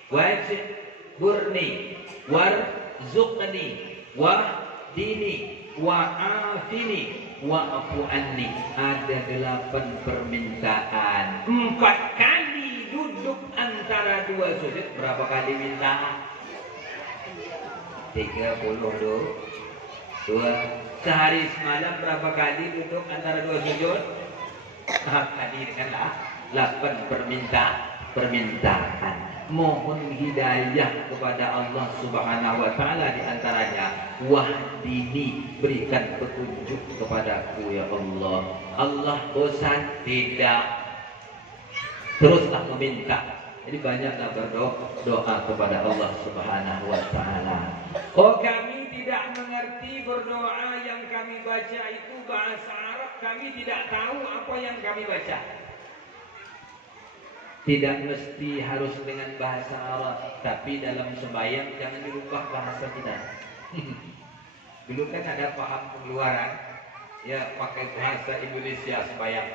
wajburni warzuqni wahdini wa'afini wa'fu anni. Ada 8 permintaan. 4 kali duduk antara dua sujud. Berapa kali minta? 32. Sehari semalam berapa kali duduk antara dua sujud? Tadi denganlah 8 permintaan. Mohon hidayah kepada Allah Subhanahu wa taala, di antaranya wahdini, berikan petunjuk kepadaku ya Allah. Allah bosan? Tidak. Teruslah meminta. Jadi banyaklah berdoa kepada Allah Subhanahu wa taala. Kami tidak mengerti berdoa yang kami baca itu bahasa Arab, kami tidak tahu apa yang kami baca. Tidak mesti harus dengan bahasa Arab, tapi dalam sembahyang jangan dirubah bahasa kita. Dulu kan ada paham pengeluaran, ya pakai bahasa Indonesia sembahyang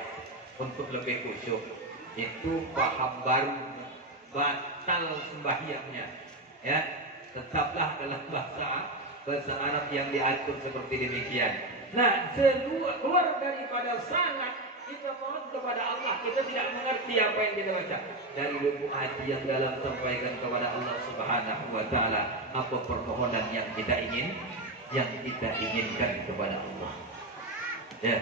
untuk lebih khusyuk. Itu paham baru, batal sembahyangnya. Ya, tetaplah dalam bahasa Arab yang diatur seperti demikian. Nah, keluar daripada sanad kita mohon kepada Allah, kita tidak mengerti apa yang kita baca. Dari lubuk hati yang dalam sampaikan kepada Allah Subhanahu wa taala apa permohonan yang kita inginkan kepada Allah. Ya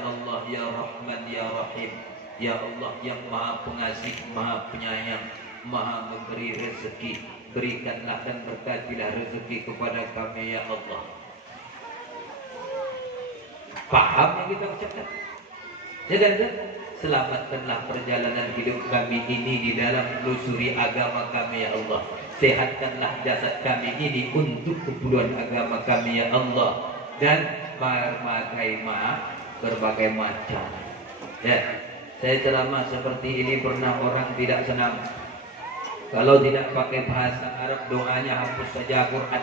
Allah, ya Rahman, ya Rahim. Ya Allah yang Maha Pengasih, Maha Penyayang, Maha memberi rezeki, berikanlah dan berkatilah rezeki kepada kami ya Allah. Paham yang kita ucapkan? Ya kan? Selamatkanlah perjalanan hidup kami ini di dalam menelusuri agama kami ya Allah. Sehatkanlah jasad kami ini untuk keperluan agama kami ya Allah. Dan berbagai macam. Ya, saya ceramah seperti ini pernah orang tidak senang. Kalau tidak pakai bahasa Arab doanya hapus saja Quran.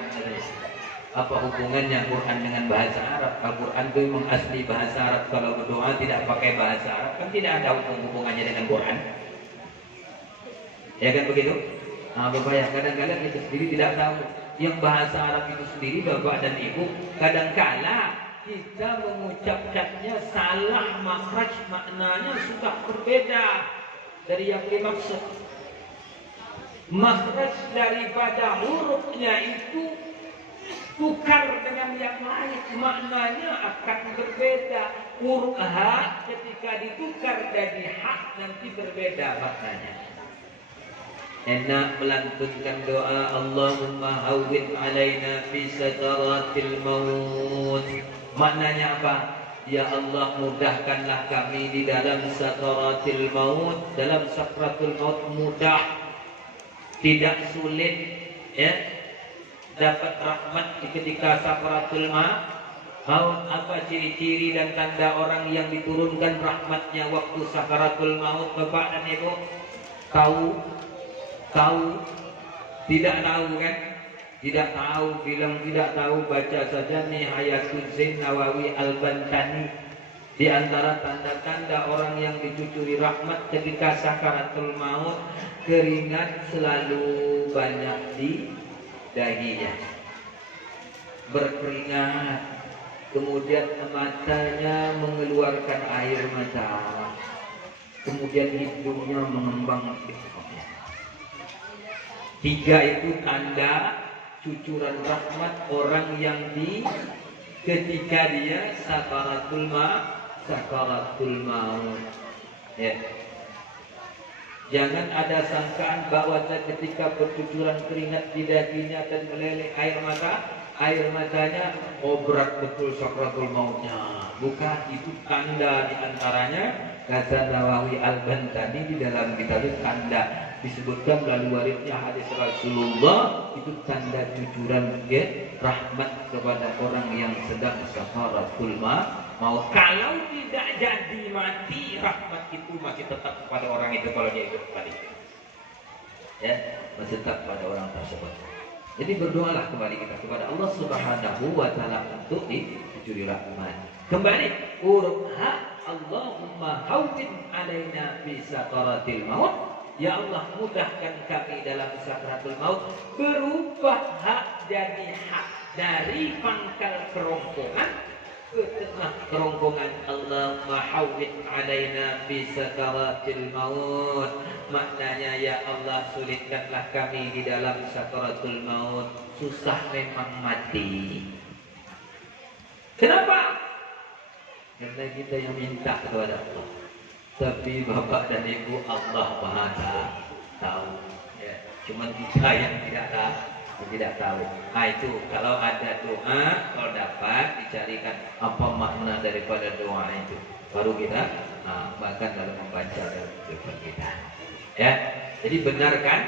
Apa hubungannya Quran dengan bahasa Arab? Al-Quran itu memang asli bahasa Arab. Kalau berdoa tidak pakai bahasa Arab kan tidak ada hubungannya dengan Quran. Ya kan begitu? Nah, Bapak ya, kadang-kadang kita sendiri tidak tahu yang bahasa Arab itu sendiri, Bapak dan Ibu. Kadang-kala kita mengucapkannya salah, makhraj maknanya sudah berbeda dari yang dimaksud. Makhraj daripada hurufnya itu tukar dengan yang lain, maknanya akan berbeda. Huruf H ketika ditukar jadi hak nanti berbeda maknanya. Enak melantunkan doa Allahumma hawwin alaina fi sakaratil maut. Maknanya apa? Ya Allah, mudahkanlah kami di dalam sakaratil maut. Dalam sakratul maut mudah, tidak sulit, ya. Dapat rahmat ketika sakaratul maut. Apa ciri-ciri dan tanda orang yang diturunkan rahmatnya waktu sakaratul maut, Bapak dan Ibu? Tahu? Tidak tahu kan? Tidak tahu, bilang tidak tahu, baca saja Nihayatul Zain Nawawi Al-Bantani. Di antara tanda-tanda orang yang dicucuri rahmat ketika sakaratul maut, keringat selalu banyak di dahinya, berkeringat, kemudian matanya mengeluarkan air mata, kemudian hidungnya mengembang. 3 itu tanda cucuran rahmat orang yang ketika dia sakaratul maut. Ya. Jangan ada sangkaan bahwa ketika bercucuran keringat di dahinya dan meleleh air matanya, berat betul sakaratul mautnya. Bukan, itu tanda di antaranya. Kata Nawawi Al-Bantani di dalam kitab tanda disebutkan melalui warisnya hadis Rasulullah, itu tanda cucuran rahmat kepada orang yang sedang sakaratul maut. Kalau tidak jadi mati, rahmat itu masih tetap kepada orang itu kalau dia hidup kembali. Ya, masih tetap pada orang tersebut. Jadi berdoalah kembali kita kepada Allah Subhanahu wa taala untuk dicuri rahmat. Kembali huruf H, Allahumma hawwin alaina fi sakaratil maut. Ya Allah, mudahkan kami dalam sakaratul maut. Berubah hak jadi hak dari pangkal kerongkongan ke tengah kerongkongan. Allahumma hawwin alaina fi sakaratil maut. Maknanya, ya Allah, sulitkanlah kami di dalam sakaratul maut. Susah memang mati. Kenapa? Karena kita yang minta kepada Allah. Tapi Bapak dan Ibu, Allah Maha tahu. Ya, cuma kita yang tidak tahu. Nah, itu kalau ada doa, kalau dapat dicarikan apa makna daripada doa itu, baru kita bahkan dalam membaca dalam kehidupan kita. Ya, jadi benarkan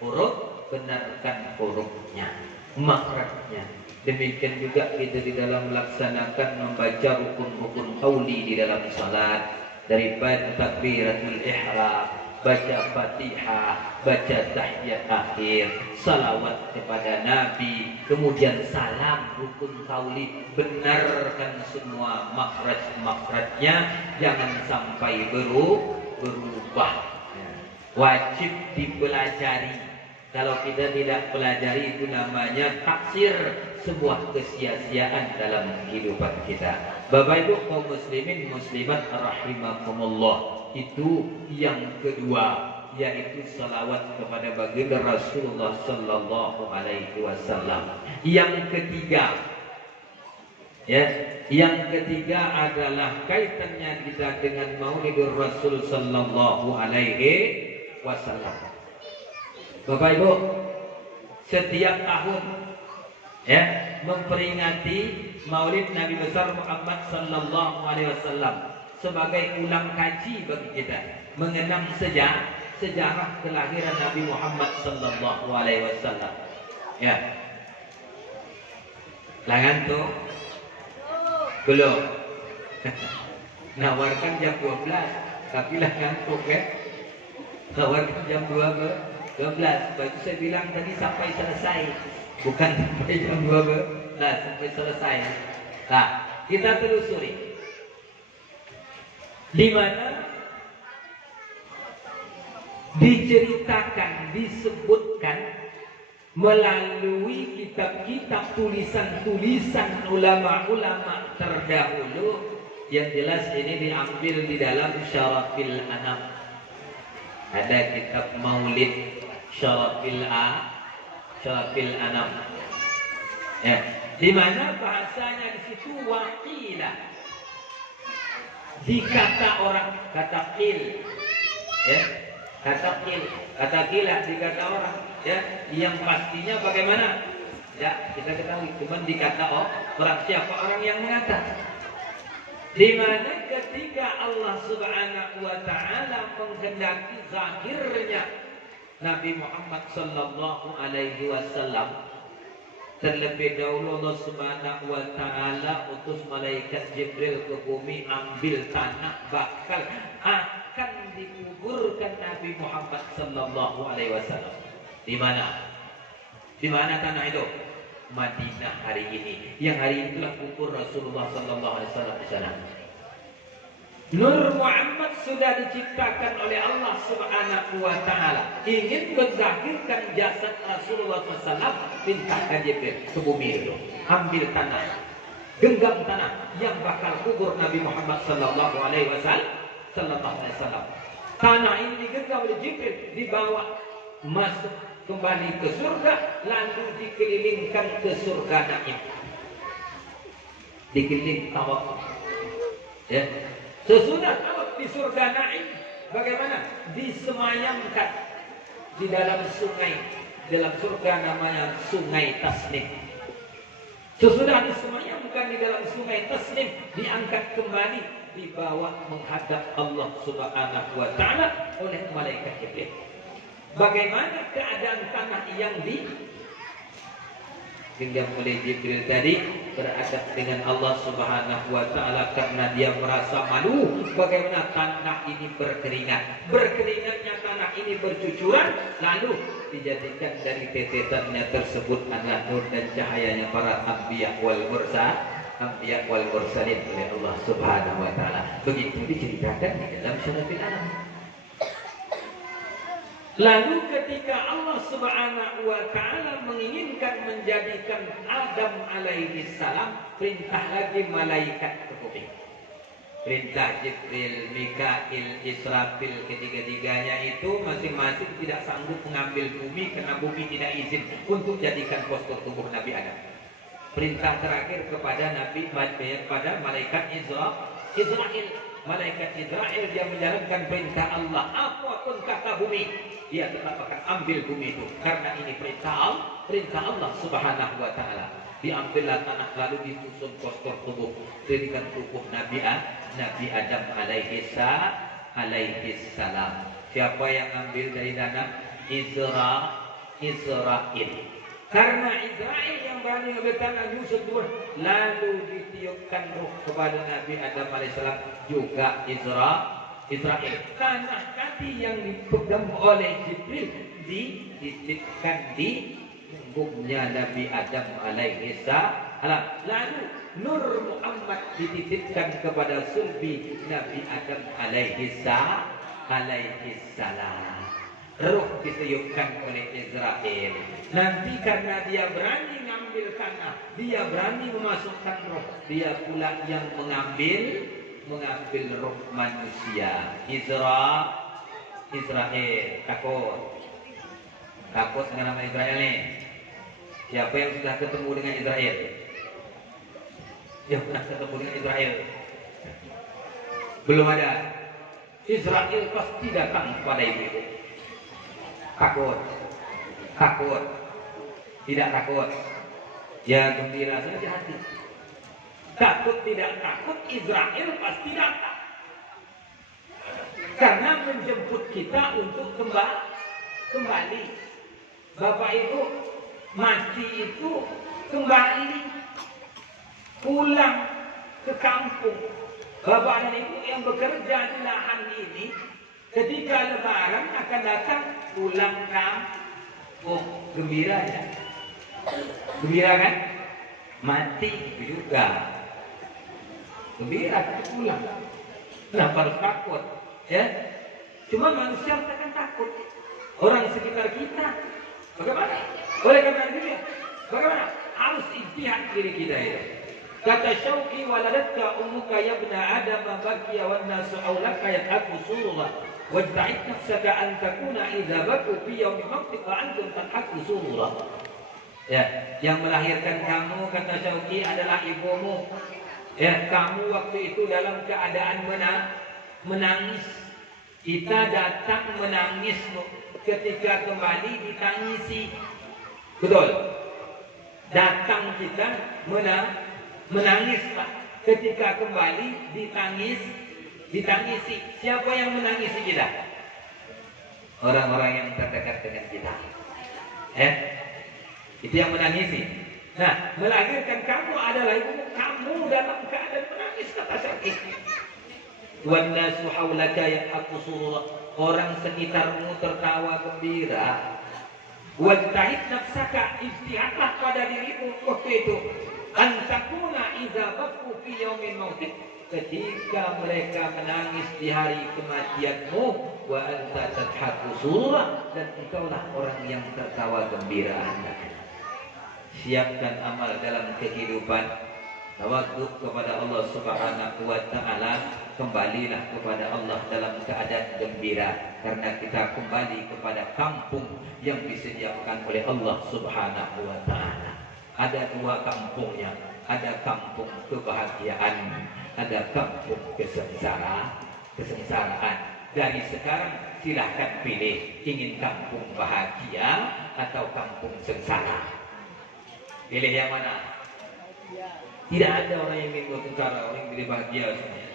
hurufnya, makhrajnya. Demikian juga kita di dalam melaksanakan membaca rukun-rukun qauli di dalam salat. Dari takbiratul ihram, baca Fatihah, baca tahiyat akhir, salawat kepada Nabi, kemudian salam, rukun qauli. Benarkan semua makhraj-makhrajnya, jangan sampai berubah. Wajib dipelajari. Kalau kita tidak pelajari, itu namanya taksir, sebuah kesia-siaan dalam kehidupan kita. Bapak Ibu kaum muslimin muslimat rahimakumullah, itu yang kedua, yaitu salawat kepada baginda Rasulullah sallallahu alaihi wasallam. Yang ketiga adalah kaitannya kita dengan Maulidur Rasul sallallahu alaihi wasallam. Bapak Ibu, setiap tahun memperingati Maulid Nabi besar Muhammad sallallahu alaihi wasallam. sebagai ulang kaji bagi kita mengenang sejarah kelahiran Nabi Muhammad sallallahu alaihi wasallam. Ya. Langan tuh belum. Nawarkan jam 12, tapi lah ngantuk ya. Nawarkan jam 12. Baru saya bilang tadi sampai selesai, bukan sampai jam 12, sampai selesai. Nah, kita telusuri di mana diceritakan, disebutkan melalui kitab-kitab tulisan-tulisan ulama-ulama terdahulu. Yang jelas ini diambil di dalam Syarafil Anam. Ada kitab Maulid Syarafil Anam. Ya, di mana bahasanya di situ wakilah. Dikata orang, kata qil. Ya, kata qil dikata orang, ya, yang pastinya bagaimana? Ya, kita ketahui, cuma dikata orang, siapa orang yang mengata? Di mana ketika Allah Subhanahu wa taala menghendaki zahirnya Nabi Muhammad sallallahu alaihi wasallam, terlebih dahulu Allah Subhanahu wa taala utus malaikat Jibril ke bumi ambil tanah bakal akan dikuburkan Nabi Muhammad sallallahu alaihi wasallam. Di mana? Di mana tanah itu? Madinah hari ini. Yang hari ini telah kubur Rasulullah sallallahu alaihi wasallam di sana. Nur Muhammad sudah diciptakan oleh Allah Subhanahu wa taala. Ingin menzahirkan jasad Rasulullah SAW, minta Jibril ke bumi itu. Ambil tanah, genggam tanah yang bakal kubur Nabi Muhammad sallallahu alaihi wasallam. Tanah ini digenggam oleh Jibril, dibawa masuk kembali ke surga, lalu dikelilingkan ke surga Naim. Dikeliling tawaf. Ya. Sesudah tawaf di surga Naim, bagaimana? Disemayamkan di dalam sungai, dalam surga namanya Sungai Tasnim. Sesudah disemayamkan di dalam Sungai Tasnim, diangkat kembali, dibawa menghadap Allah Subhanahu wa taala oleh malaikat Jibril. Bagaimana keadaan tanah yang digenggam oleh Jibril tadi beradab dengan Allah Subhanahu wa taala karena dia merasa malu bagaimana tanah ini berkeringat. Berkeringatnya tanah ini bercucuran, lalu dijadikan dari tetesannya tersebut adalah nur dan cahayanya para anbiya wal mursalin oleh Allah Subhanahu wa taala. Begitu diceritakan di dalam Syarafil Anam. Lalu ketika Allah Subhanahu wa taala menginginkan menjadikan Adam alaihi salam, perintah lagi malaikat ke bumi. Perintah Jibril, Mikail, Israfil, ketiga-tiganya itu masing-masing tidak sanggup mengambil bumi karena bumi tidak izin untuk jadikan postur tubuh Nabi Adam. Perintah terakhir kepada malaikat Israel. Malaikat Israel dia menjalankan perintah Allah. Apapun kata bumi, dia tetap akan ambil bumi itu karena ini perintah Allah Subhanahu wa taala. Diambillah tanah lalu disusun postur tubuh, jadikan tubuh Nabi Adam alaihi salam. Siapa yang ambil dari tanah? Israel. Karena Israel yang berani ambil tanah Yusuf dulu, lalu ditiupkan ruh kepada Nabi Adam alaihissalam juga Israel. Tanah tadi yang dipegang oleh Jibril dititipkan di punggungnya Nabi Adam alaihissalam. Lalu Nur Muhammad dititipkan kepada sulbi Nabi Adam alaihissalam. Ruh ditiupkan oleh Israel. Nanti karena dia berani mengambil tanah, dia berani memasukkan roh, dia pula yang mengambil roh manusia. Israel takut dengan nama Israel nih. Siapa yang sudah ketemu dengan Israel? Yang pernah ketemu dengan Israel? Belum ada. Israel pasti datang kepada ibu. Takut, tidak takut, ya gembira saja hati. Takut tidak takut, Israel pasti datang. Karena menjemput kita untuk kembali. Bapak Ibu, mati itu kembali, pulang ke kampung. Bapak dan Ibu yang bekerja di lahan ini, ketika lebaran akan datang pulang kampung. Gembira ya? Gembira kan? Mati juga gembira pulang. Kenapa harus takut? Ya, cuma manusia akan takut. Orang sekitar kita, bagaimana? Oleh karena itu, bagaimana? Harus ijtihad diri kita ya. Kata Syauqi, waladatka ummuka ya ibna Adam bakiya wan nasu aulaka yadhaku surullah wajta'id nafsaka an takuna idza baku fi yaumi mautika antum tadhaku surullah. Ya, yang melahirkan kamu kata Syauqi adalah ibumu. Ya, kamu waktu itu dalam keadaan menangis. Kita datang menangis, ketika kembali ditangisi. Betul. Datang kita menangis Pak. Ketika kembali ditangisi. Siapa yang menangisi kita? Orang-orang yang terdekat dengan kita. Itu yang menangisi. Nah, melahirkan kamu adalah ibumu. Kamu dalam keadaan menangis kata Syauqi. Wan nasu haulaka yadhaku surullah. Orang sekitarmu tertawa gembira. Wajtahid nafsaka, ijtihadlah pada dirimu waktu itu. Antakuna idza baku fi yaumin mautik, ketika mereka menangis di hari kematianmu, wa anta tadhaku surullah, dan engkaulah orang yang tertawa gembira. Siapkan amal dalam kehidupan, tawaduk kepada Allah Subhanahu wa taala, kembalilah kepada Allah dalam keadaan gembira karena kita kembali kepada kampung yang disediakan oleh Allah Subhanahu wa taala. Ada dua kampungnya, ada kampung kebahagiaan, ada kampung kesengsaraan. Dari sekarang silahkan pilih, ingin kampung bahagia atau kampung sengsara. Pilih yang mana? Tidak ada orang yang ingin sengsara, orang yang pilih bahagia semuanya.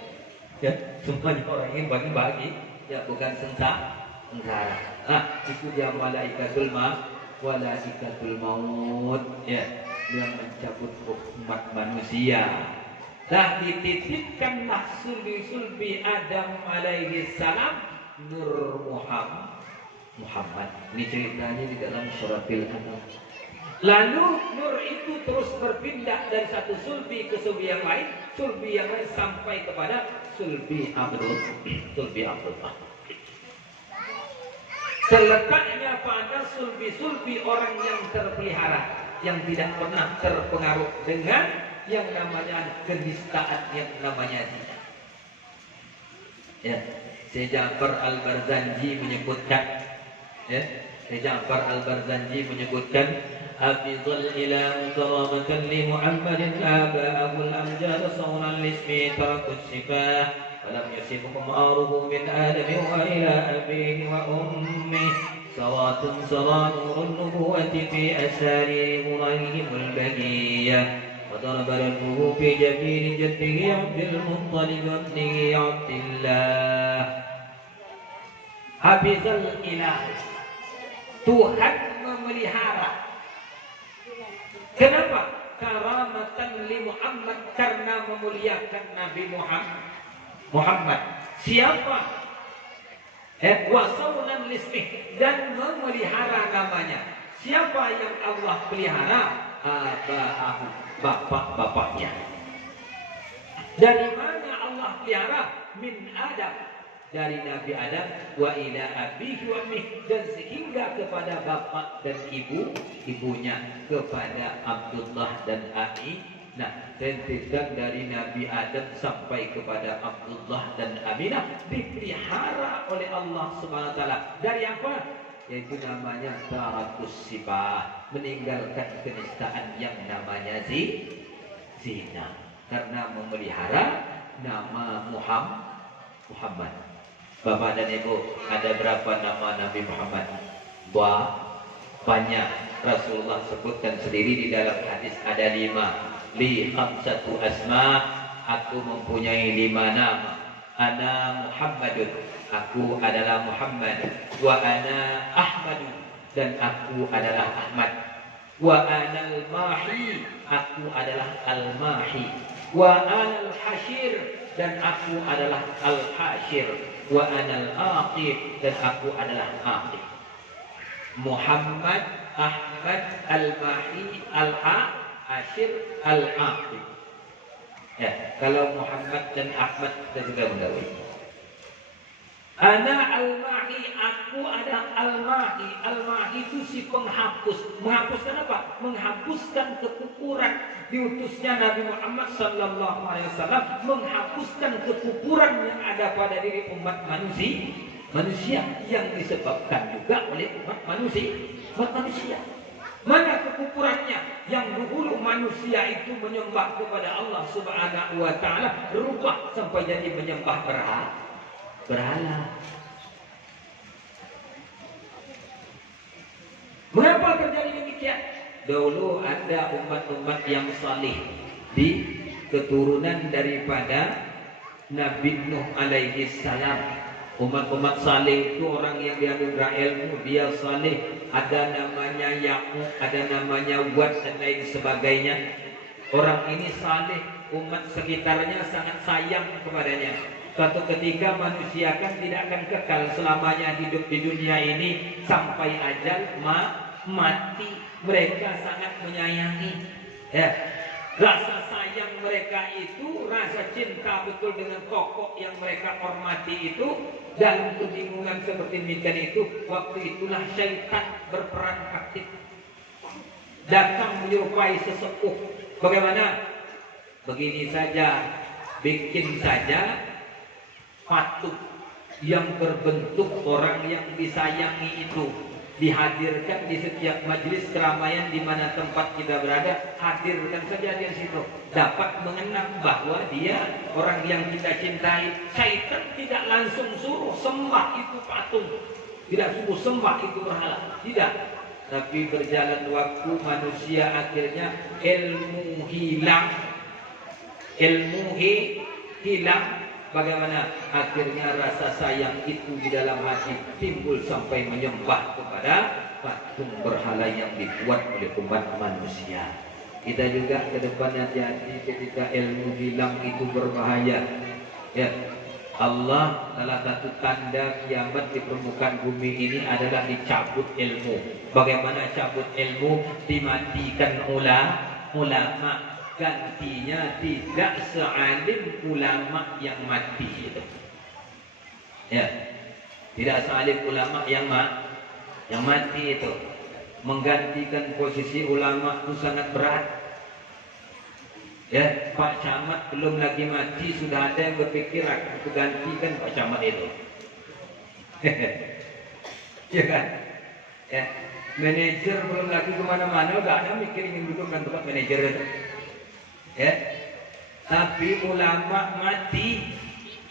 Ya, semuanya orang ingin bahagia, ya bukan sengsara. Nah, itu dia malaikatul maut, ya, yang mencabut umat manusia. Nah, dititipkanlah sulbi Adam alaihi salam Nur Muhammad. Ini ceritanya di dalam suratil Anam. Lalu nur itu terus berpindah dari satu sulbi ke sulbi yang lain sampai kepada sulbi Abdullah. Terletaknya pada sulbi orang yang terpelihara, yang tidak pernah terpengaruh dengan yang namanya kenistaan, yang namanya zina. Ya, Syekh Ja'far Al-Barzanji menyebutkan, Hafizul ilahu karamatan li Muhammadin aba'ahul amjad sawran lismi tarakus sifah walam yusifukum aruhu min adami wa ila abihi wa ummi sawatun saranurun nubuwati fi asari murahimul bagiyah wa darabalahu fi jabiri jaddihi Abdul Muttalib abnihi Abdillah. Hafizul ilahu, Tuhan memelihara. Kenapa? Karamatan li Muhammad, karena memuliakan Nabi Muhammad. Siapa? Wasaunan lismih, dan memelihara namanya. Siapa yang Allah pelihara? Aba'ahu, bapak-bapaknya. Dari mana Allah pelihara? Min Adam, dari Nabi Adam, wa ila abihi wa ummihi, dan sehingga kepada bapak dan ibunya, kepada Abdullah dan Ami. Nah, rentetan dari Nabi Adam sampai kepada Abdullah dan Aminah dipelihara oleh Allah Subhanahu wa taala. Dari apa? Yaitu namanya tarakus sifah, meninggalkan kenistaan yang namanya zina, karena memelihara nama Muhammad. Bapak dan Ibu, ada berapa nama Nabi Muhammad? Banyak. Rasulullah sebutkan sendiri di dalam hadis ada 5. Li khamsatu asma, aku mempunyai 5 nama. Ana Muhammadun, aku adalah Muhammad. Wa ana Ahmadu, dan aku adalah Ahmad. Wa anal mahi, aku adalah al-mahi. Wa anal hashir, dan aku adalah al-hashir. Wa anal aqib, dan aku adalah aqib. Muhammad, Ahmad, al-mahi, al-hashir, al-aqib. Ya, kalau Muhammad dan Ahmad kita juga mengetahui. Ana al-mahi, aku ada al-mahi. Al-mahi itu si penghapus. Menghapuskan apa? Menghapuskan kekufuran. Diutusnya Nabi Muhammad sallallahu alaihi wasallam menghapuskan kekufuran yang ada pada diri umat manusia yang disebabkan juga oleh umat manusia. Mana kekufurannya? Yang dulu manusia itu menyembah kepada Allah Subhanahu wa taala, berubah sampai jadi menyembah berhala. Mengapa terjadi demikian? Dulu ada umat-umat yang saleh di keturunan daripada Nabi Nuh alaihi salam. Umat-umat saleh itu orang yang dianugerah ilmu, dia saleh. Ada namanya Yakub, ada namanya Wad, dan lain sebagainya. Orang ini saleh, umat sekitarnya sangat sayang kepadanya. Suatu ketika manusia kan tidak akan kekal selamanya hidup di dunia ini, sampai ajal mati. Mereka sangat menyayangi. Ya. Rasa sayang mereka itu, rasa cinta betul dengan tokoh yang mereka hormati itu, dalam kebingungan seperti demikian itu, waktu itulah syaitan berperan aktif. Datang menyerupai sesepuh. Bagaimana? Begini saja, bikin saja patung yang berbentuk orang yang disayangi itu, dihadirkan di setiap majelis keramaian di mana tempat kita berada, hadirkan saja di situ. Dapat mengenang bahwa dia orang yang kita cintai. Syaitan tidak langsung suruh sembah itu patung, tidak suruh sembah itu berhala, tidak. Tapi berjalan waktu manusia akhirnya ilmu hilang. Bagaimana? Akhirnya rasa sayang itu di dalam hati timbul sampai menyembah kepada patung berhala yang dibuat oleh umat manusia. Kita juga ke depan hati-hati ketika ilmu hilang itu berbahaya. Ya, Allah salah satu tanda kiamat di permukaan bumi ini adalah dicabut ilmu. Bagaimana cabut ilmu? Dimatikan ulama. Gantinya tidak sealim ulama yang mati itu. Ya, tidak sealim ulama yang mati itu. Menggantikan posisi ulama itu sangat berat. Ya, Pak Camat belum lagi mati sudah ada yang berpikir aku gantikan Pak Camat itu. Ya kan? Ya, manajer belum lagi kemana-mana, gak ada mikir ingin dudukkan tempat manajer itu. Ya, tapi ulama mati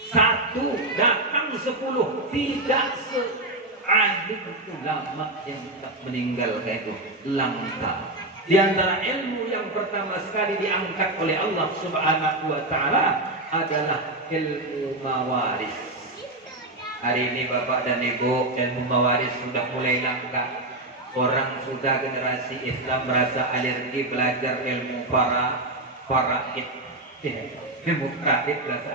satu, datang 10, tidak sealim ulama yang tak meninggal itu langka. Di antara ilmu yang pertama sekali diangkat oleh Allah Subhanahu wa taala adalah ilmu mawaris. Hari ini Bapak dan Ibu, ilmu mawaris sudah mulai langka. Orang sudah generasi Islam merasa alergi belajar ilmu faraid. Ilmu faraid berasa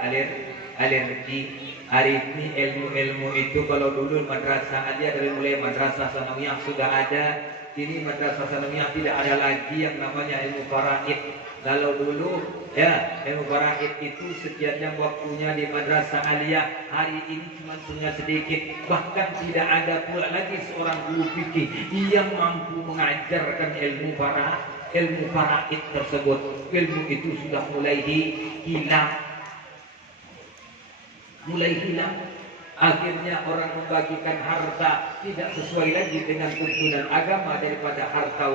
alergi. Hari ini ilmu-ilmu itu kalau dulu madrasah aja dari mulai madrasah sanawiyah sudah ada. Kini madrasah sanawiyah tidak ada lagi yang namanya ilmu faraid. Kalau dulu ya ilmu faraid itu sekiannya waktunya di madrasah aliyah, hari ini cuma punya sedikit. Bahkan tidak ada pula lagi seorang guru fikih yang mampu mengajarkan ilmu faraid tersebut. Ilmu itu sudah mulai hilang. Akhirnya orang membagikan harta tidak sesuai lagi dengan tuntunan agama daripada harta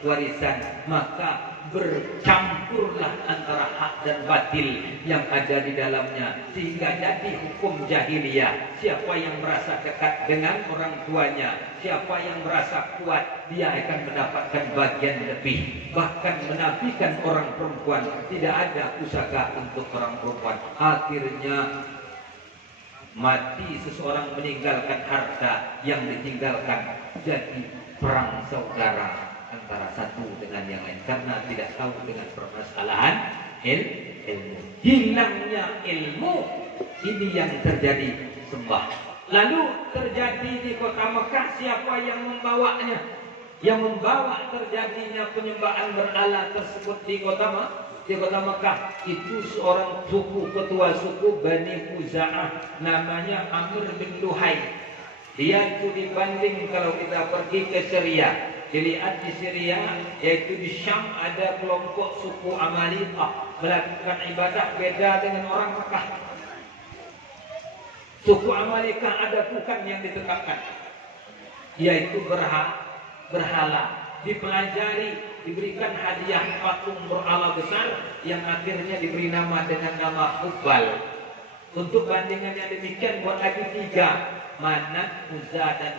warisan. Maka bercampurlah antara hak dan batil yang ada di dalamnya, sehingga jadi hukum jahiliyah. Siapa yang merasa dekat dengan orang tuanya, siapa yang merasa kuat, dia akan mendapatkan bagian lebih. Bahkan menafikan orang perempuan, tidak ada usaha untuk orang perempuan. Akhirnya Mati seseorang meninggalkan harta yang ditinggalkan jadi perang saudara antara satu dengan yang lain karena tidak tahu dengan permasalahan ilmu. Hilangnya ilmu ini yang terjadi sembah. Lalu terjadi di kota Mekah, siapa yang membawanya? Yang membawa terjadinya penyembahan berhala tersebut di kota Mekah itu seorang suku, ketua suku Bani Khuza'ah, namanya Amir bin Luhai. Dia itu dibanding kalau kita pergi ke Syria, dilihat di Syria, yaitu di Syam ada kelompok suku Amalekah melakukan ibadah beda dengan orang Mekah. Suku Amalekah ada Tuhan yang ditetapkan, yaitu berhala, dipelajari, diberikan hadiah patung berhala besar yang akhirnya diberi nama dengan nama Hubal. Untuk bandingan yang demikian buat lagi 3, Manat, Uzza dan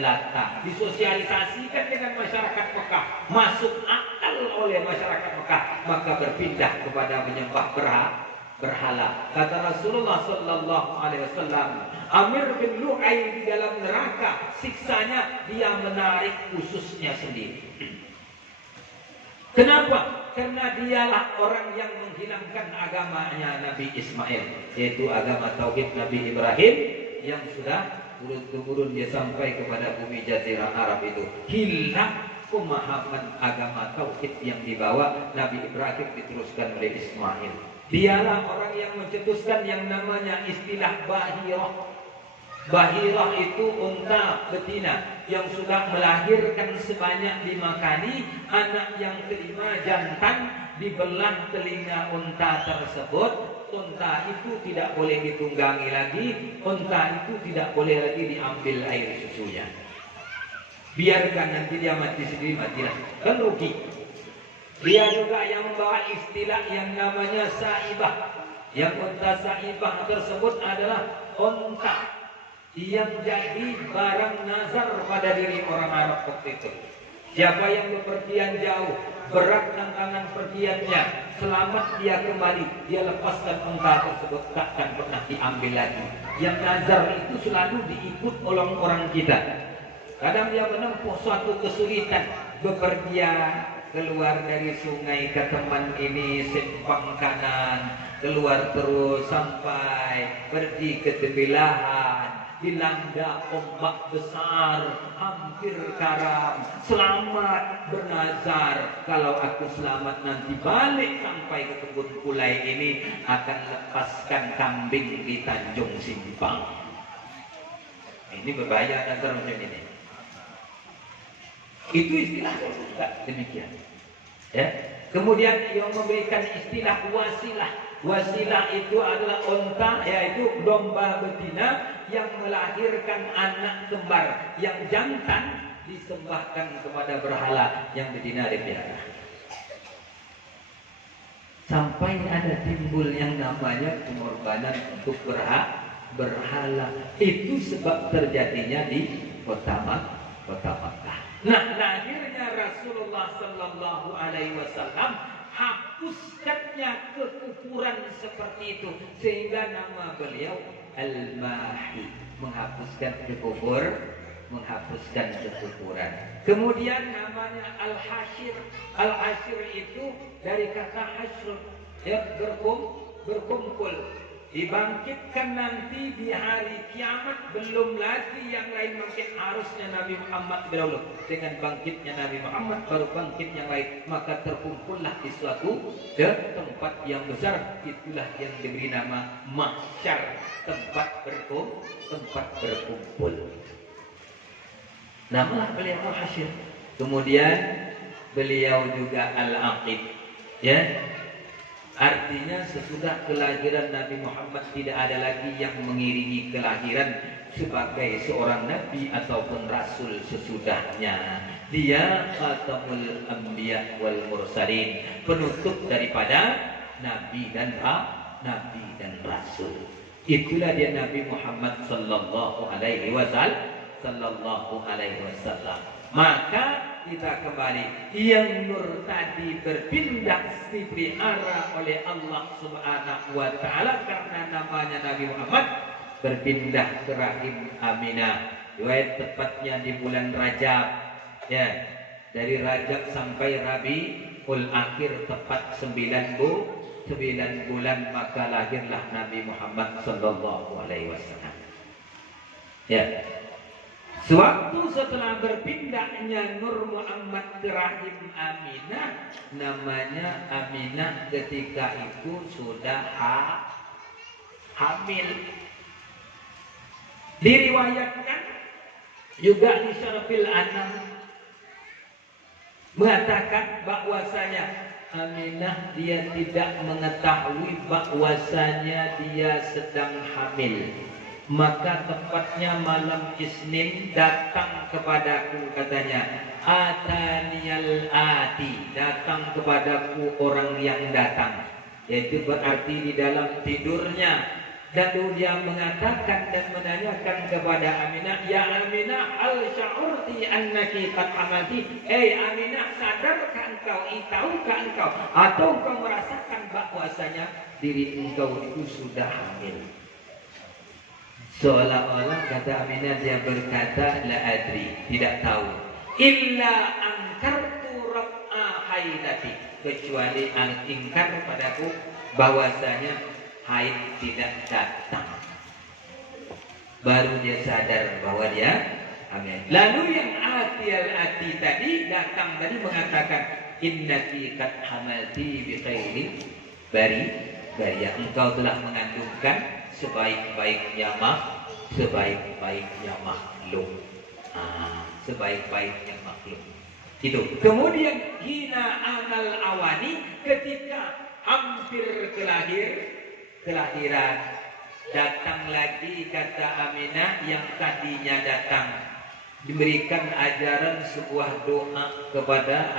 Lata. Disosialisasikan dengan masyarakat Mekah, masuk akal oleh masyarakat Mekah, maka berpindah kepada menyembah berhala. Kata Rasulullah sallallahu alaihi wasallam, Amir bin Lu'ay di dalam neraka, siksanya dia menarik ususnya sendiri. Kenapa? Karena dialah orang yang menghilangkan agamanya Nabi Ismail, yaitu agama tauhid Nabi Ibrahim yang sudah turun-temurun dia sampai kepada bumi jazirah Arab itu. Hilang pemahaman agama tauhid yang dibawa Nabi Ibrahim diteruskan oleh Ismail. Dialah orang yang mencetuskan yang namanya istilah bahirah. Bahirah itu unta betina yang sudah melahirkan sebanyak 5 kali, anak yang kelima jantan, dibelah telinga unta tersebut. Unta itu tidak boleh ditunggangi lagi, unta itu tidak boleh lagi diambil air susunya. Biarkan nanti dia mati sendiri, matilah, kan rugi. Dia juga yang membawa istilah yang namanya saibah. Yang unta saibah tersebut adalah unta yang jadi barang nazar pada diri orang Arab waktu itu. Siapa yang bepergian jauh, berat tantangan pergiannya, selamat dia kembali, dia lepaskan unta tersebut, takkan pernah diambil lagi. Yang nazar itu selalu diikut oleh orang kita. Kadang dia menempuh suatu kesulitan, bepergian keluar dari sungai ke teman ini, simpang kanan, keluar terus sampai pergi ke tepi lahan, dilanda ombak besar, hampir karam. Selamat bernazar, kalau aku selamat nanti balik sampai ke kebun kulai ini, akan lepaskan kambing di Tanjung Simpang. Ini berbahaya nazar macam ini. Itu istilah demikian. Ya. Kemudian yang memberikan istilah wasilah. Wasilah itu adalah unta, yaitu domba betina yang melahirkan anak kembar, yang jantan disembahkan kepada berhala, yang betina dipiara. Sampai ada timbul yang namanya pengorbanan untuk berhala. Itu sebab terjadinya di kota Makkah. Nah, lahirnya Rasulullah sallallahu alaihi wasallam hapuskannya kekufuran seperti itu, sehingga nama beliau Al-Mahi, menghapuskan kekufuran. Kemudian namanya Al-Hashir. Al-Hashir itu dari kata hasr, ya, berkumpul. Dibangkitkan nanti di hari kiamat, belum lagi yang lain bangkit, harusnya Nabi Muhammad berdahulu. Dengan bangkitnya Nabi Muhammad baru bangkit yang lain, maka terkumpullah di suatu tempat yang besar, itulah yang diberi nama mahsyar, tempat berkumpul. Namalah beliau Al-Hashir. Kemudian beliau juga Al-Aqib, ya. Artinya sesudah kelahiran Nabi Muhammad tidak ada lagi yang mengiringi kelahiran sebagai seorang nabi ataupun rasul sesudahnya. Dia khatamul anbiya wal mursalin, penutup daripada nabi dan rasul. Itulah dia Nabi Muhammad sallallahu alaihi wasallam. Maka kita kembali, yang nur tadi berpindah dipelihara oleh Allah Subhanahu wa taala karena namanya Nabi Muhammad, berpindah ke rahim Aminah. Riwayat tepatnya di bulan Rajab, ya, dari Rajab sampai Rabiul Akhir tepat 9 bulan, maka lahirlah Nabi Muhammad sallallahu alaihi wasallam. Ya. Sewaktu setelah berpindahnya Nur Muhammad ke rahim Aminah, namanya Aminah ketika itu sudah hamil. Diriwayatkan juga di Syarafil Anam mengatakan bahwasanya Aminah dia tidak mengetahui bahwasanya dia sedang hamil. Maka tepatnya malam Isnin datang kepadaku, katanya, ataniyal ati, datang kepadaku orang yang datang, yaitu berarti di dalam tidurnya. Lalu dia mengatakan dan menanyakan kepada Aminah, ya Aminah, al sya'urti annaki qad hamalti. Aminah, sadarkah engkau, tahukah engkau, atau engkau merasakan bahwasanya diri engkau itu sudah hamil? Seolah-olah kata Aminah dia berkata, la adri, tidak tahu. Illa angkartu rab'a haidati, kecuali ingkar padaku bahwasanya haid tidak datang. Baru dia sadar bahwa dia hamil. Lalu yang ati tadi datang tadi mengatakan, innaki qad hamalti bi khairin bariyah, engkau telah mengandungkan sebaik-baiknya makhluk. Sebaik-baiknya makhluk. Itu. Kemudian hina amal awani, ketika hampir kelahiran, datang lagi kata Aminah yang tadinya datang, diberikan ajaran sebuah doa kepada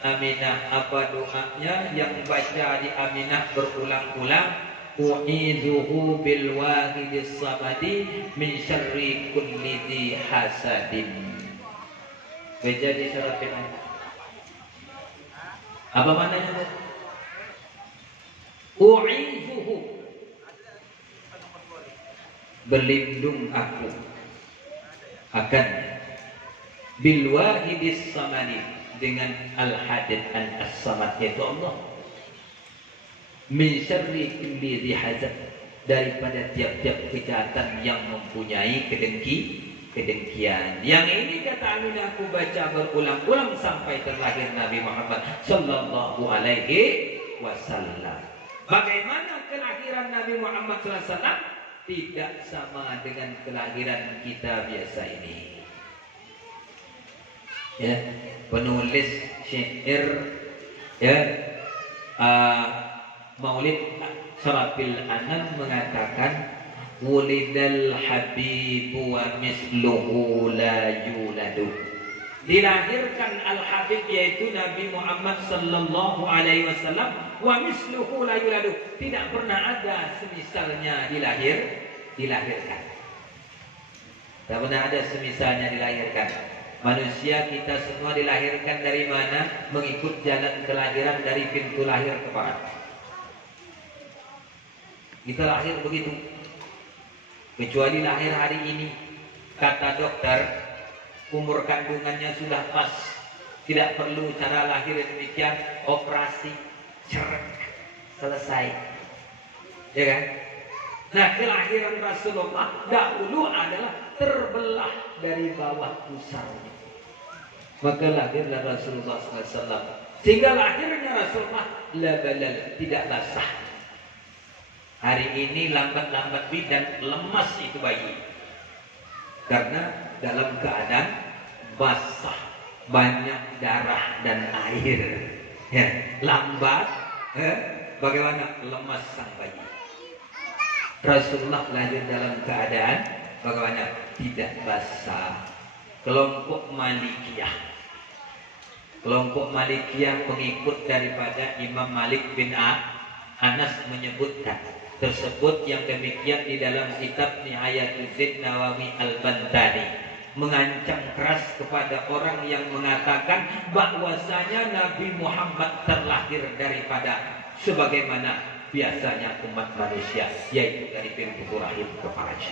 Aminah. Apa doanya yang baca di Aminah berulang-ulang? U'idzuhu bil wahidis samadi min syarri kulli dzi hasadin. Baca di Syarafil Anam. Apa maknanya? U'idzuhu, berlindung aku akan, bil wahidis samadi, dengan al-hadid al-samad, yaitu Allah, min syarri kulli dzi hasad, daripada tiap-tiap kejahatan yang mempunyai kedengkian. Yang ini kata Aminah aku baca berulang-ulang sampai terlahir Nabi Muhammad sallallahu alaihi wasallam. Bagaimana kelahiran Nabi Muhammad sallallahu alaihi wasallam? Tidak sama dengan kelahiran kita biasa ini. Ya, penulis syair, ya, Maulid Syarafil Anam mengatakan, wulidal habibu wa misluhu la yuladu. Dilahirkan al-habib, yaitu Nabi Muhammad sallallahu alaihi wasallam, wa misluhu la yuladu, tidak pernah ada semisalnya dilahirkan. Tak pernah ada semisalnya dilahirkan. Manusia kita semua dilahirkan dari mana? Mengikut jalan kelahiran dari pintu lahir ke barat. Kita lahir begitu. Kecuali lahir hari ini, kata dokter, umur kandungannya sudah pas, tidak perlu cara lahir demikian, operasi, cerek, selesai, ya kan? Nah, kelahiran Rasulullah dahulu adalah terbelah dari bawah pusarnya, maka lahirlah Rasulullah SAW. Sehingga lahirnya Rasulullah labalal, tidaklah sah. Hari ini lambat-lambat bidan, lemas itu bayi, karena dalam keadaan basah, banyak darah dan air, ya, lambat, bagaimana lemas sang bayi. Rasulullah lahir dalam keadaan bagaimana? Tidak basah. Kelompok Malikiyah pengikut daripada Imam Malik bin Anas menyebutkan tersebut, yang demikian di dalam kitab Nihayatul Nawawi Al-Bantani, mengancam keras kepada orang yang mengatakan bahwasanya Nabi Muhammad terlahir daripada sebagaimana biasanya umat manusia, yaitu dari pintu rahim ke faraj.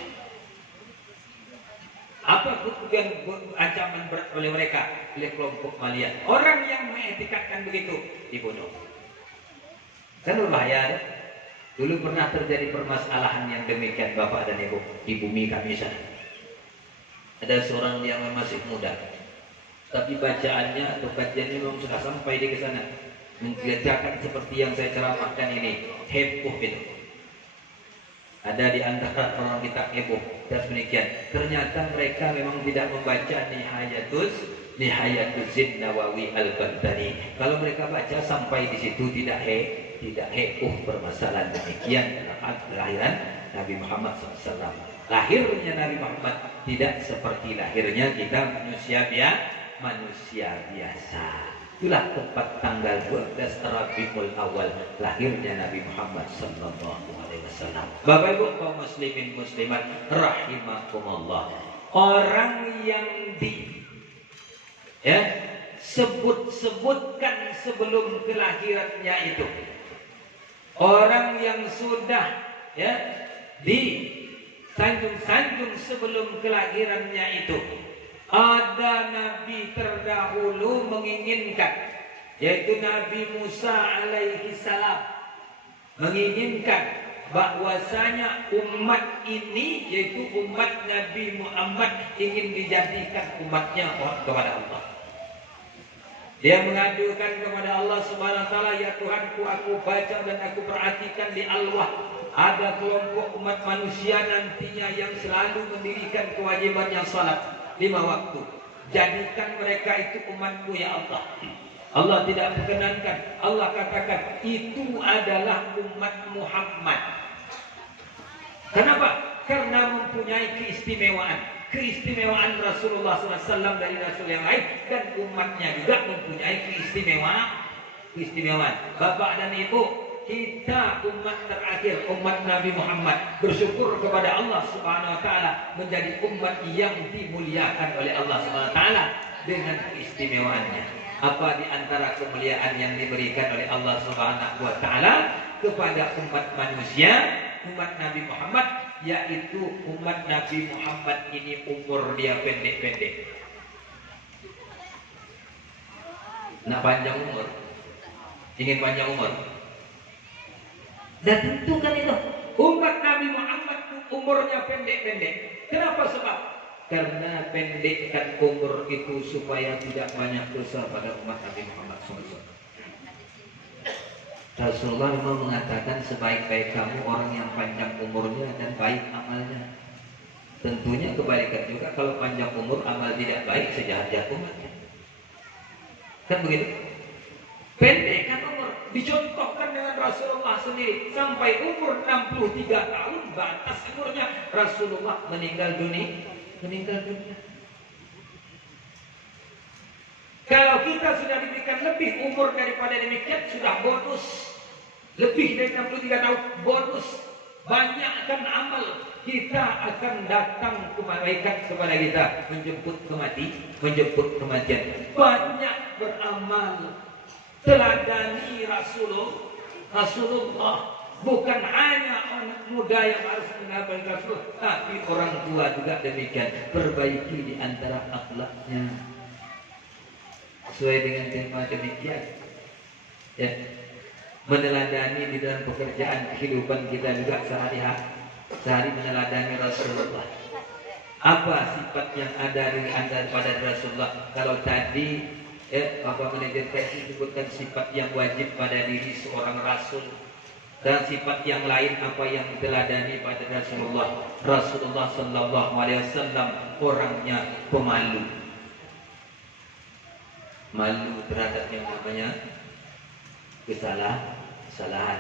Apa kemudian ancaman berat oleh mereka, oleh kelompok Malia? Orang yang mengetikatkan begitu dibunuh. Kan berbahaya ya? Dulu pernah terjadi permasalahan yang demikian Bapak dan Ibu di bumi kami sana. Ada seorang yang masih muda, tapi bacaannya atau kajiannya memang sudah sampai di sana, mengerjakan seperti yang saya ceramahkan ini, heboh itu. Ada di antara orang kita heboh dan demikian. Ternyata mereka memang tidak membaca Nihayatus Nawawi Al-Baghdadi. Kalau mereka baca sampai di situ tidak heboh permasalahan demikian tentang kelahiran Nabi Muhammad SAW. Lahirnya Nabi Muhammad tidak seperti lahirnya kita manusia biasa. Itulah tempat tanggal 12 Rabiul Awal lahirnya Nabi Muhammad sallallahu alaihi wasallam. Bapak Ibu kaum muslimin muslimat rahimakumullah. Orang yang sebutkan sebelum kelahirannya itu, orang yang sudah disanjung-sanjung sebelum kelahirannya itu, ada nabi terdahulu menginginkan, yaitu Nabi Musa alaihi salam, menginginkan bahwasanya umat ini, yaitu umat Nabi Muhammad, ingin dijadikan umatnya kepada Allah. Dia mengadukan kepada Allah Subhanahu wa taala, ya Tuhanku, aku baca dan aku perhatikan di Al-Wah ada kelompok umat manusia nantinya yang selalu mendirikan kewajiban yang salat 5 waktu. Jadikan mereka itu umatku ya Allah. Allah tidak perkenankan. Allah katakan itu adalah umat Muhammad. Kenapa? Karena mempunyai keistimewaan Rasulullah SAW dari Rasul yang lain, dan umatnya juga mempunyai keistimewaan. Bapak dan Ibu, kita umat terakhir, umat Nabi Muhammad, bersyukur kepada Allah Subhanahu wa taala menjadi umat yang dimuliakan oleh Allah Subhanahu wa taala dengan keistimewaannya. Apa di antara kemuliaan yang diberikan oleh Allah Subhanahu wa taala kepada umat manusia, umat Nabi Muhammad, yaitu umat Nabi Muhammad ini umur dia pendek-pendek. Nak panjang umur, ingin panjang umur. Dan tentukan itu umat Nabi Muhammad umurnya pendek-pendek. Kenapa? Sebab karena pendekkan umur itu supaya tidak banyak dosa pada umat Nabi Muhammad SAW. Rasulullah memang mengatakan sebaik-baik kamu orang yang panjang umurnya dan baik amalnya. Tentunya kebalikan juga, kalau panjang umur amal tidak baik, sejahat-jahat umatnya. Kan begitu? Pendekkan umur dicontohkan dengan Rasulullah sendiri. Sampai umur 63 tahun batas umurnya Rasulullah meninggal dunia. Kalau kita sudah diberikan lebih umur daripada demikian, sudah bonus. Lebih dari 63 tahun bonus. Banyakkan amal, kita akan datang kebaikan kepada kita, menjemput kematian. Banyak beramal, teladani Rasulullah. Bukan hanya anak muda yang harus mengenal Rasul, tapi orang tua juga demikian. Perbaiki di antara akhlaknya sesuai dengan tema demikian. Ya, meneladani di dalam pekerjaan kehidupan kita juga sehari meneladani Rasulullah. Apa sifat yang ada di antara pada Rasulullah? Kalau tadi Bapak manajer teknik sebutkan sifat yang wajib pada diri seorang Rasul, dan sifat yang lain apa yang diteladani pada Rasulullah. Rasulullah Sallallahu Alaihi Wasallam orangnya pemalu, malu terhadap yang namanya kesalahan.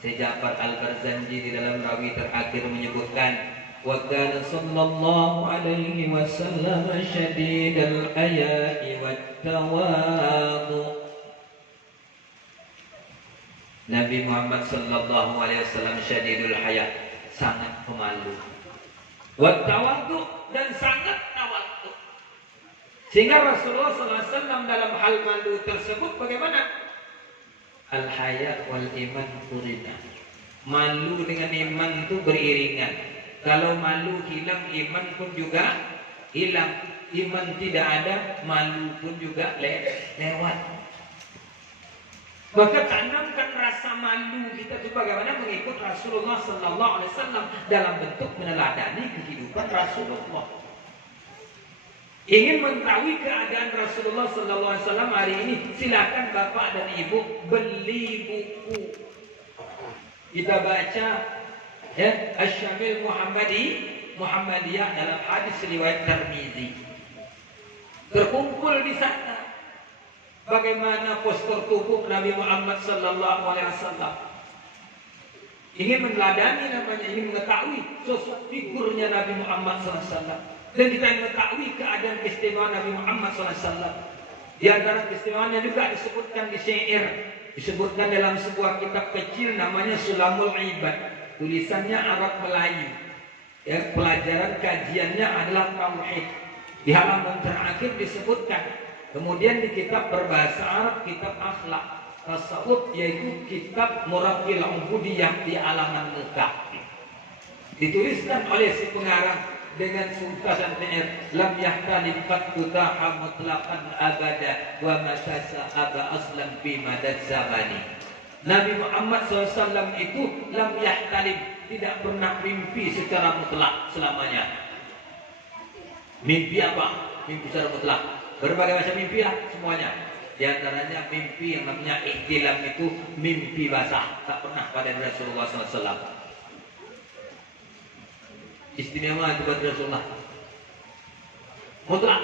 Syekh Ja'far Al-Barzanji di dalam rawi terakhir menyebutkan, wa kana sallallahu alaihi wasallam syadidal haya'i wat tawadhu. Nabi Muhammad sallallahu alaihi wasallam syadidul haya, sangat pemalu. Wat tawadhu, dan sangat tawadhu. Sehingga Rasulullah sallallahu alaihi wasallam dalam hal malu tersebut bagaimana? Al haya wal iman qurina. Malu dengan iman itu beriringan. Kalau malu hilang, iman pun juga hilang. Iman tidak ada, malu pun juga lewat. Maka tanamkan rasa malu kita itu bagaimana mengikut Rasulullah Sallallahu Alaihi Wasallam dalam bentuk meneladani kehidupan Rasulullah. Ingin mengetahui keadaan Rasulullah Sallallahu Alaihi Wasallam hari ini, silakan bapak dan ibu beli buku. Kita baca ya Asy-Syamil Muhammadiyah dalam hadis riwayat Tirmizi. Terkumpul di sana bagaimana postur tubuh Nabi Muhammad Sallallahu Alaihi Wasallam. Ingin meneladani namanya, ingin mengetahui sosok figurnya Nabi Muhammad Sallallahu Alaihi Wasallam. Dan kita ingin mengetahui keadaan keistimewaan Nabi Muhammad Sallallahu Alaihi Wasallam. Di antara keistimewaannya juga disebutkan di syair, disebutkan dalam sebuah kitab kecil namanya Sulamul Ibad. Tulisannya Arab Melayu. Ya, pelajaran kajiannya adalah tauhid. Di halaman terakhir disebutkan. Kemudian di kitab berbahasa Arab, kitab akhlak tasawuf, yaitu kitab Murabbil Ubudiyah di halaman muka. Dituliskan oleh si pengarang dengan pungkasan syair, lam yahtalif fatutaha mutlaqan abada wa matasa aba aslan fi madad zamani. Nabi Muhammad SAW itu lam yahtalif, tidak pernah mimpi secara mutlak selamanya. Mimpi apa? Mimpi secara mutlak. Berbagai macam mimpi lah semuanya. Di antaranya mimpi yang namanya ihtilam, itu mimpi basah, tak pernah pada Rasulullah SAW. Istimewa itu buat Rasulullah. Mutlak.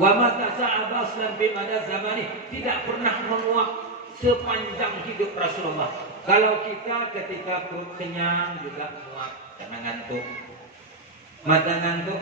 Wa mata sa'abas dan bimana zamani, tidak pernah menguap sepanjang hidup Rasulullah. Kalau kita ketika perut kenyang juga menguap karena ngantuk. Mata ngantuk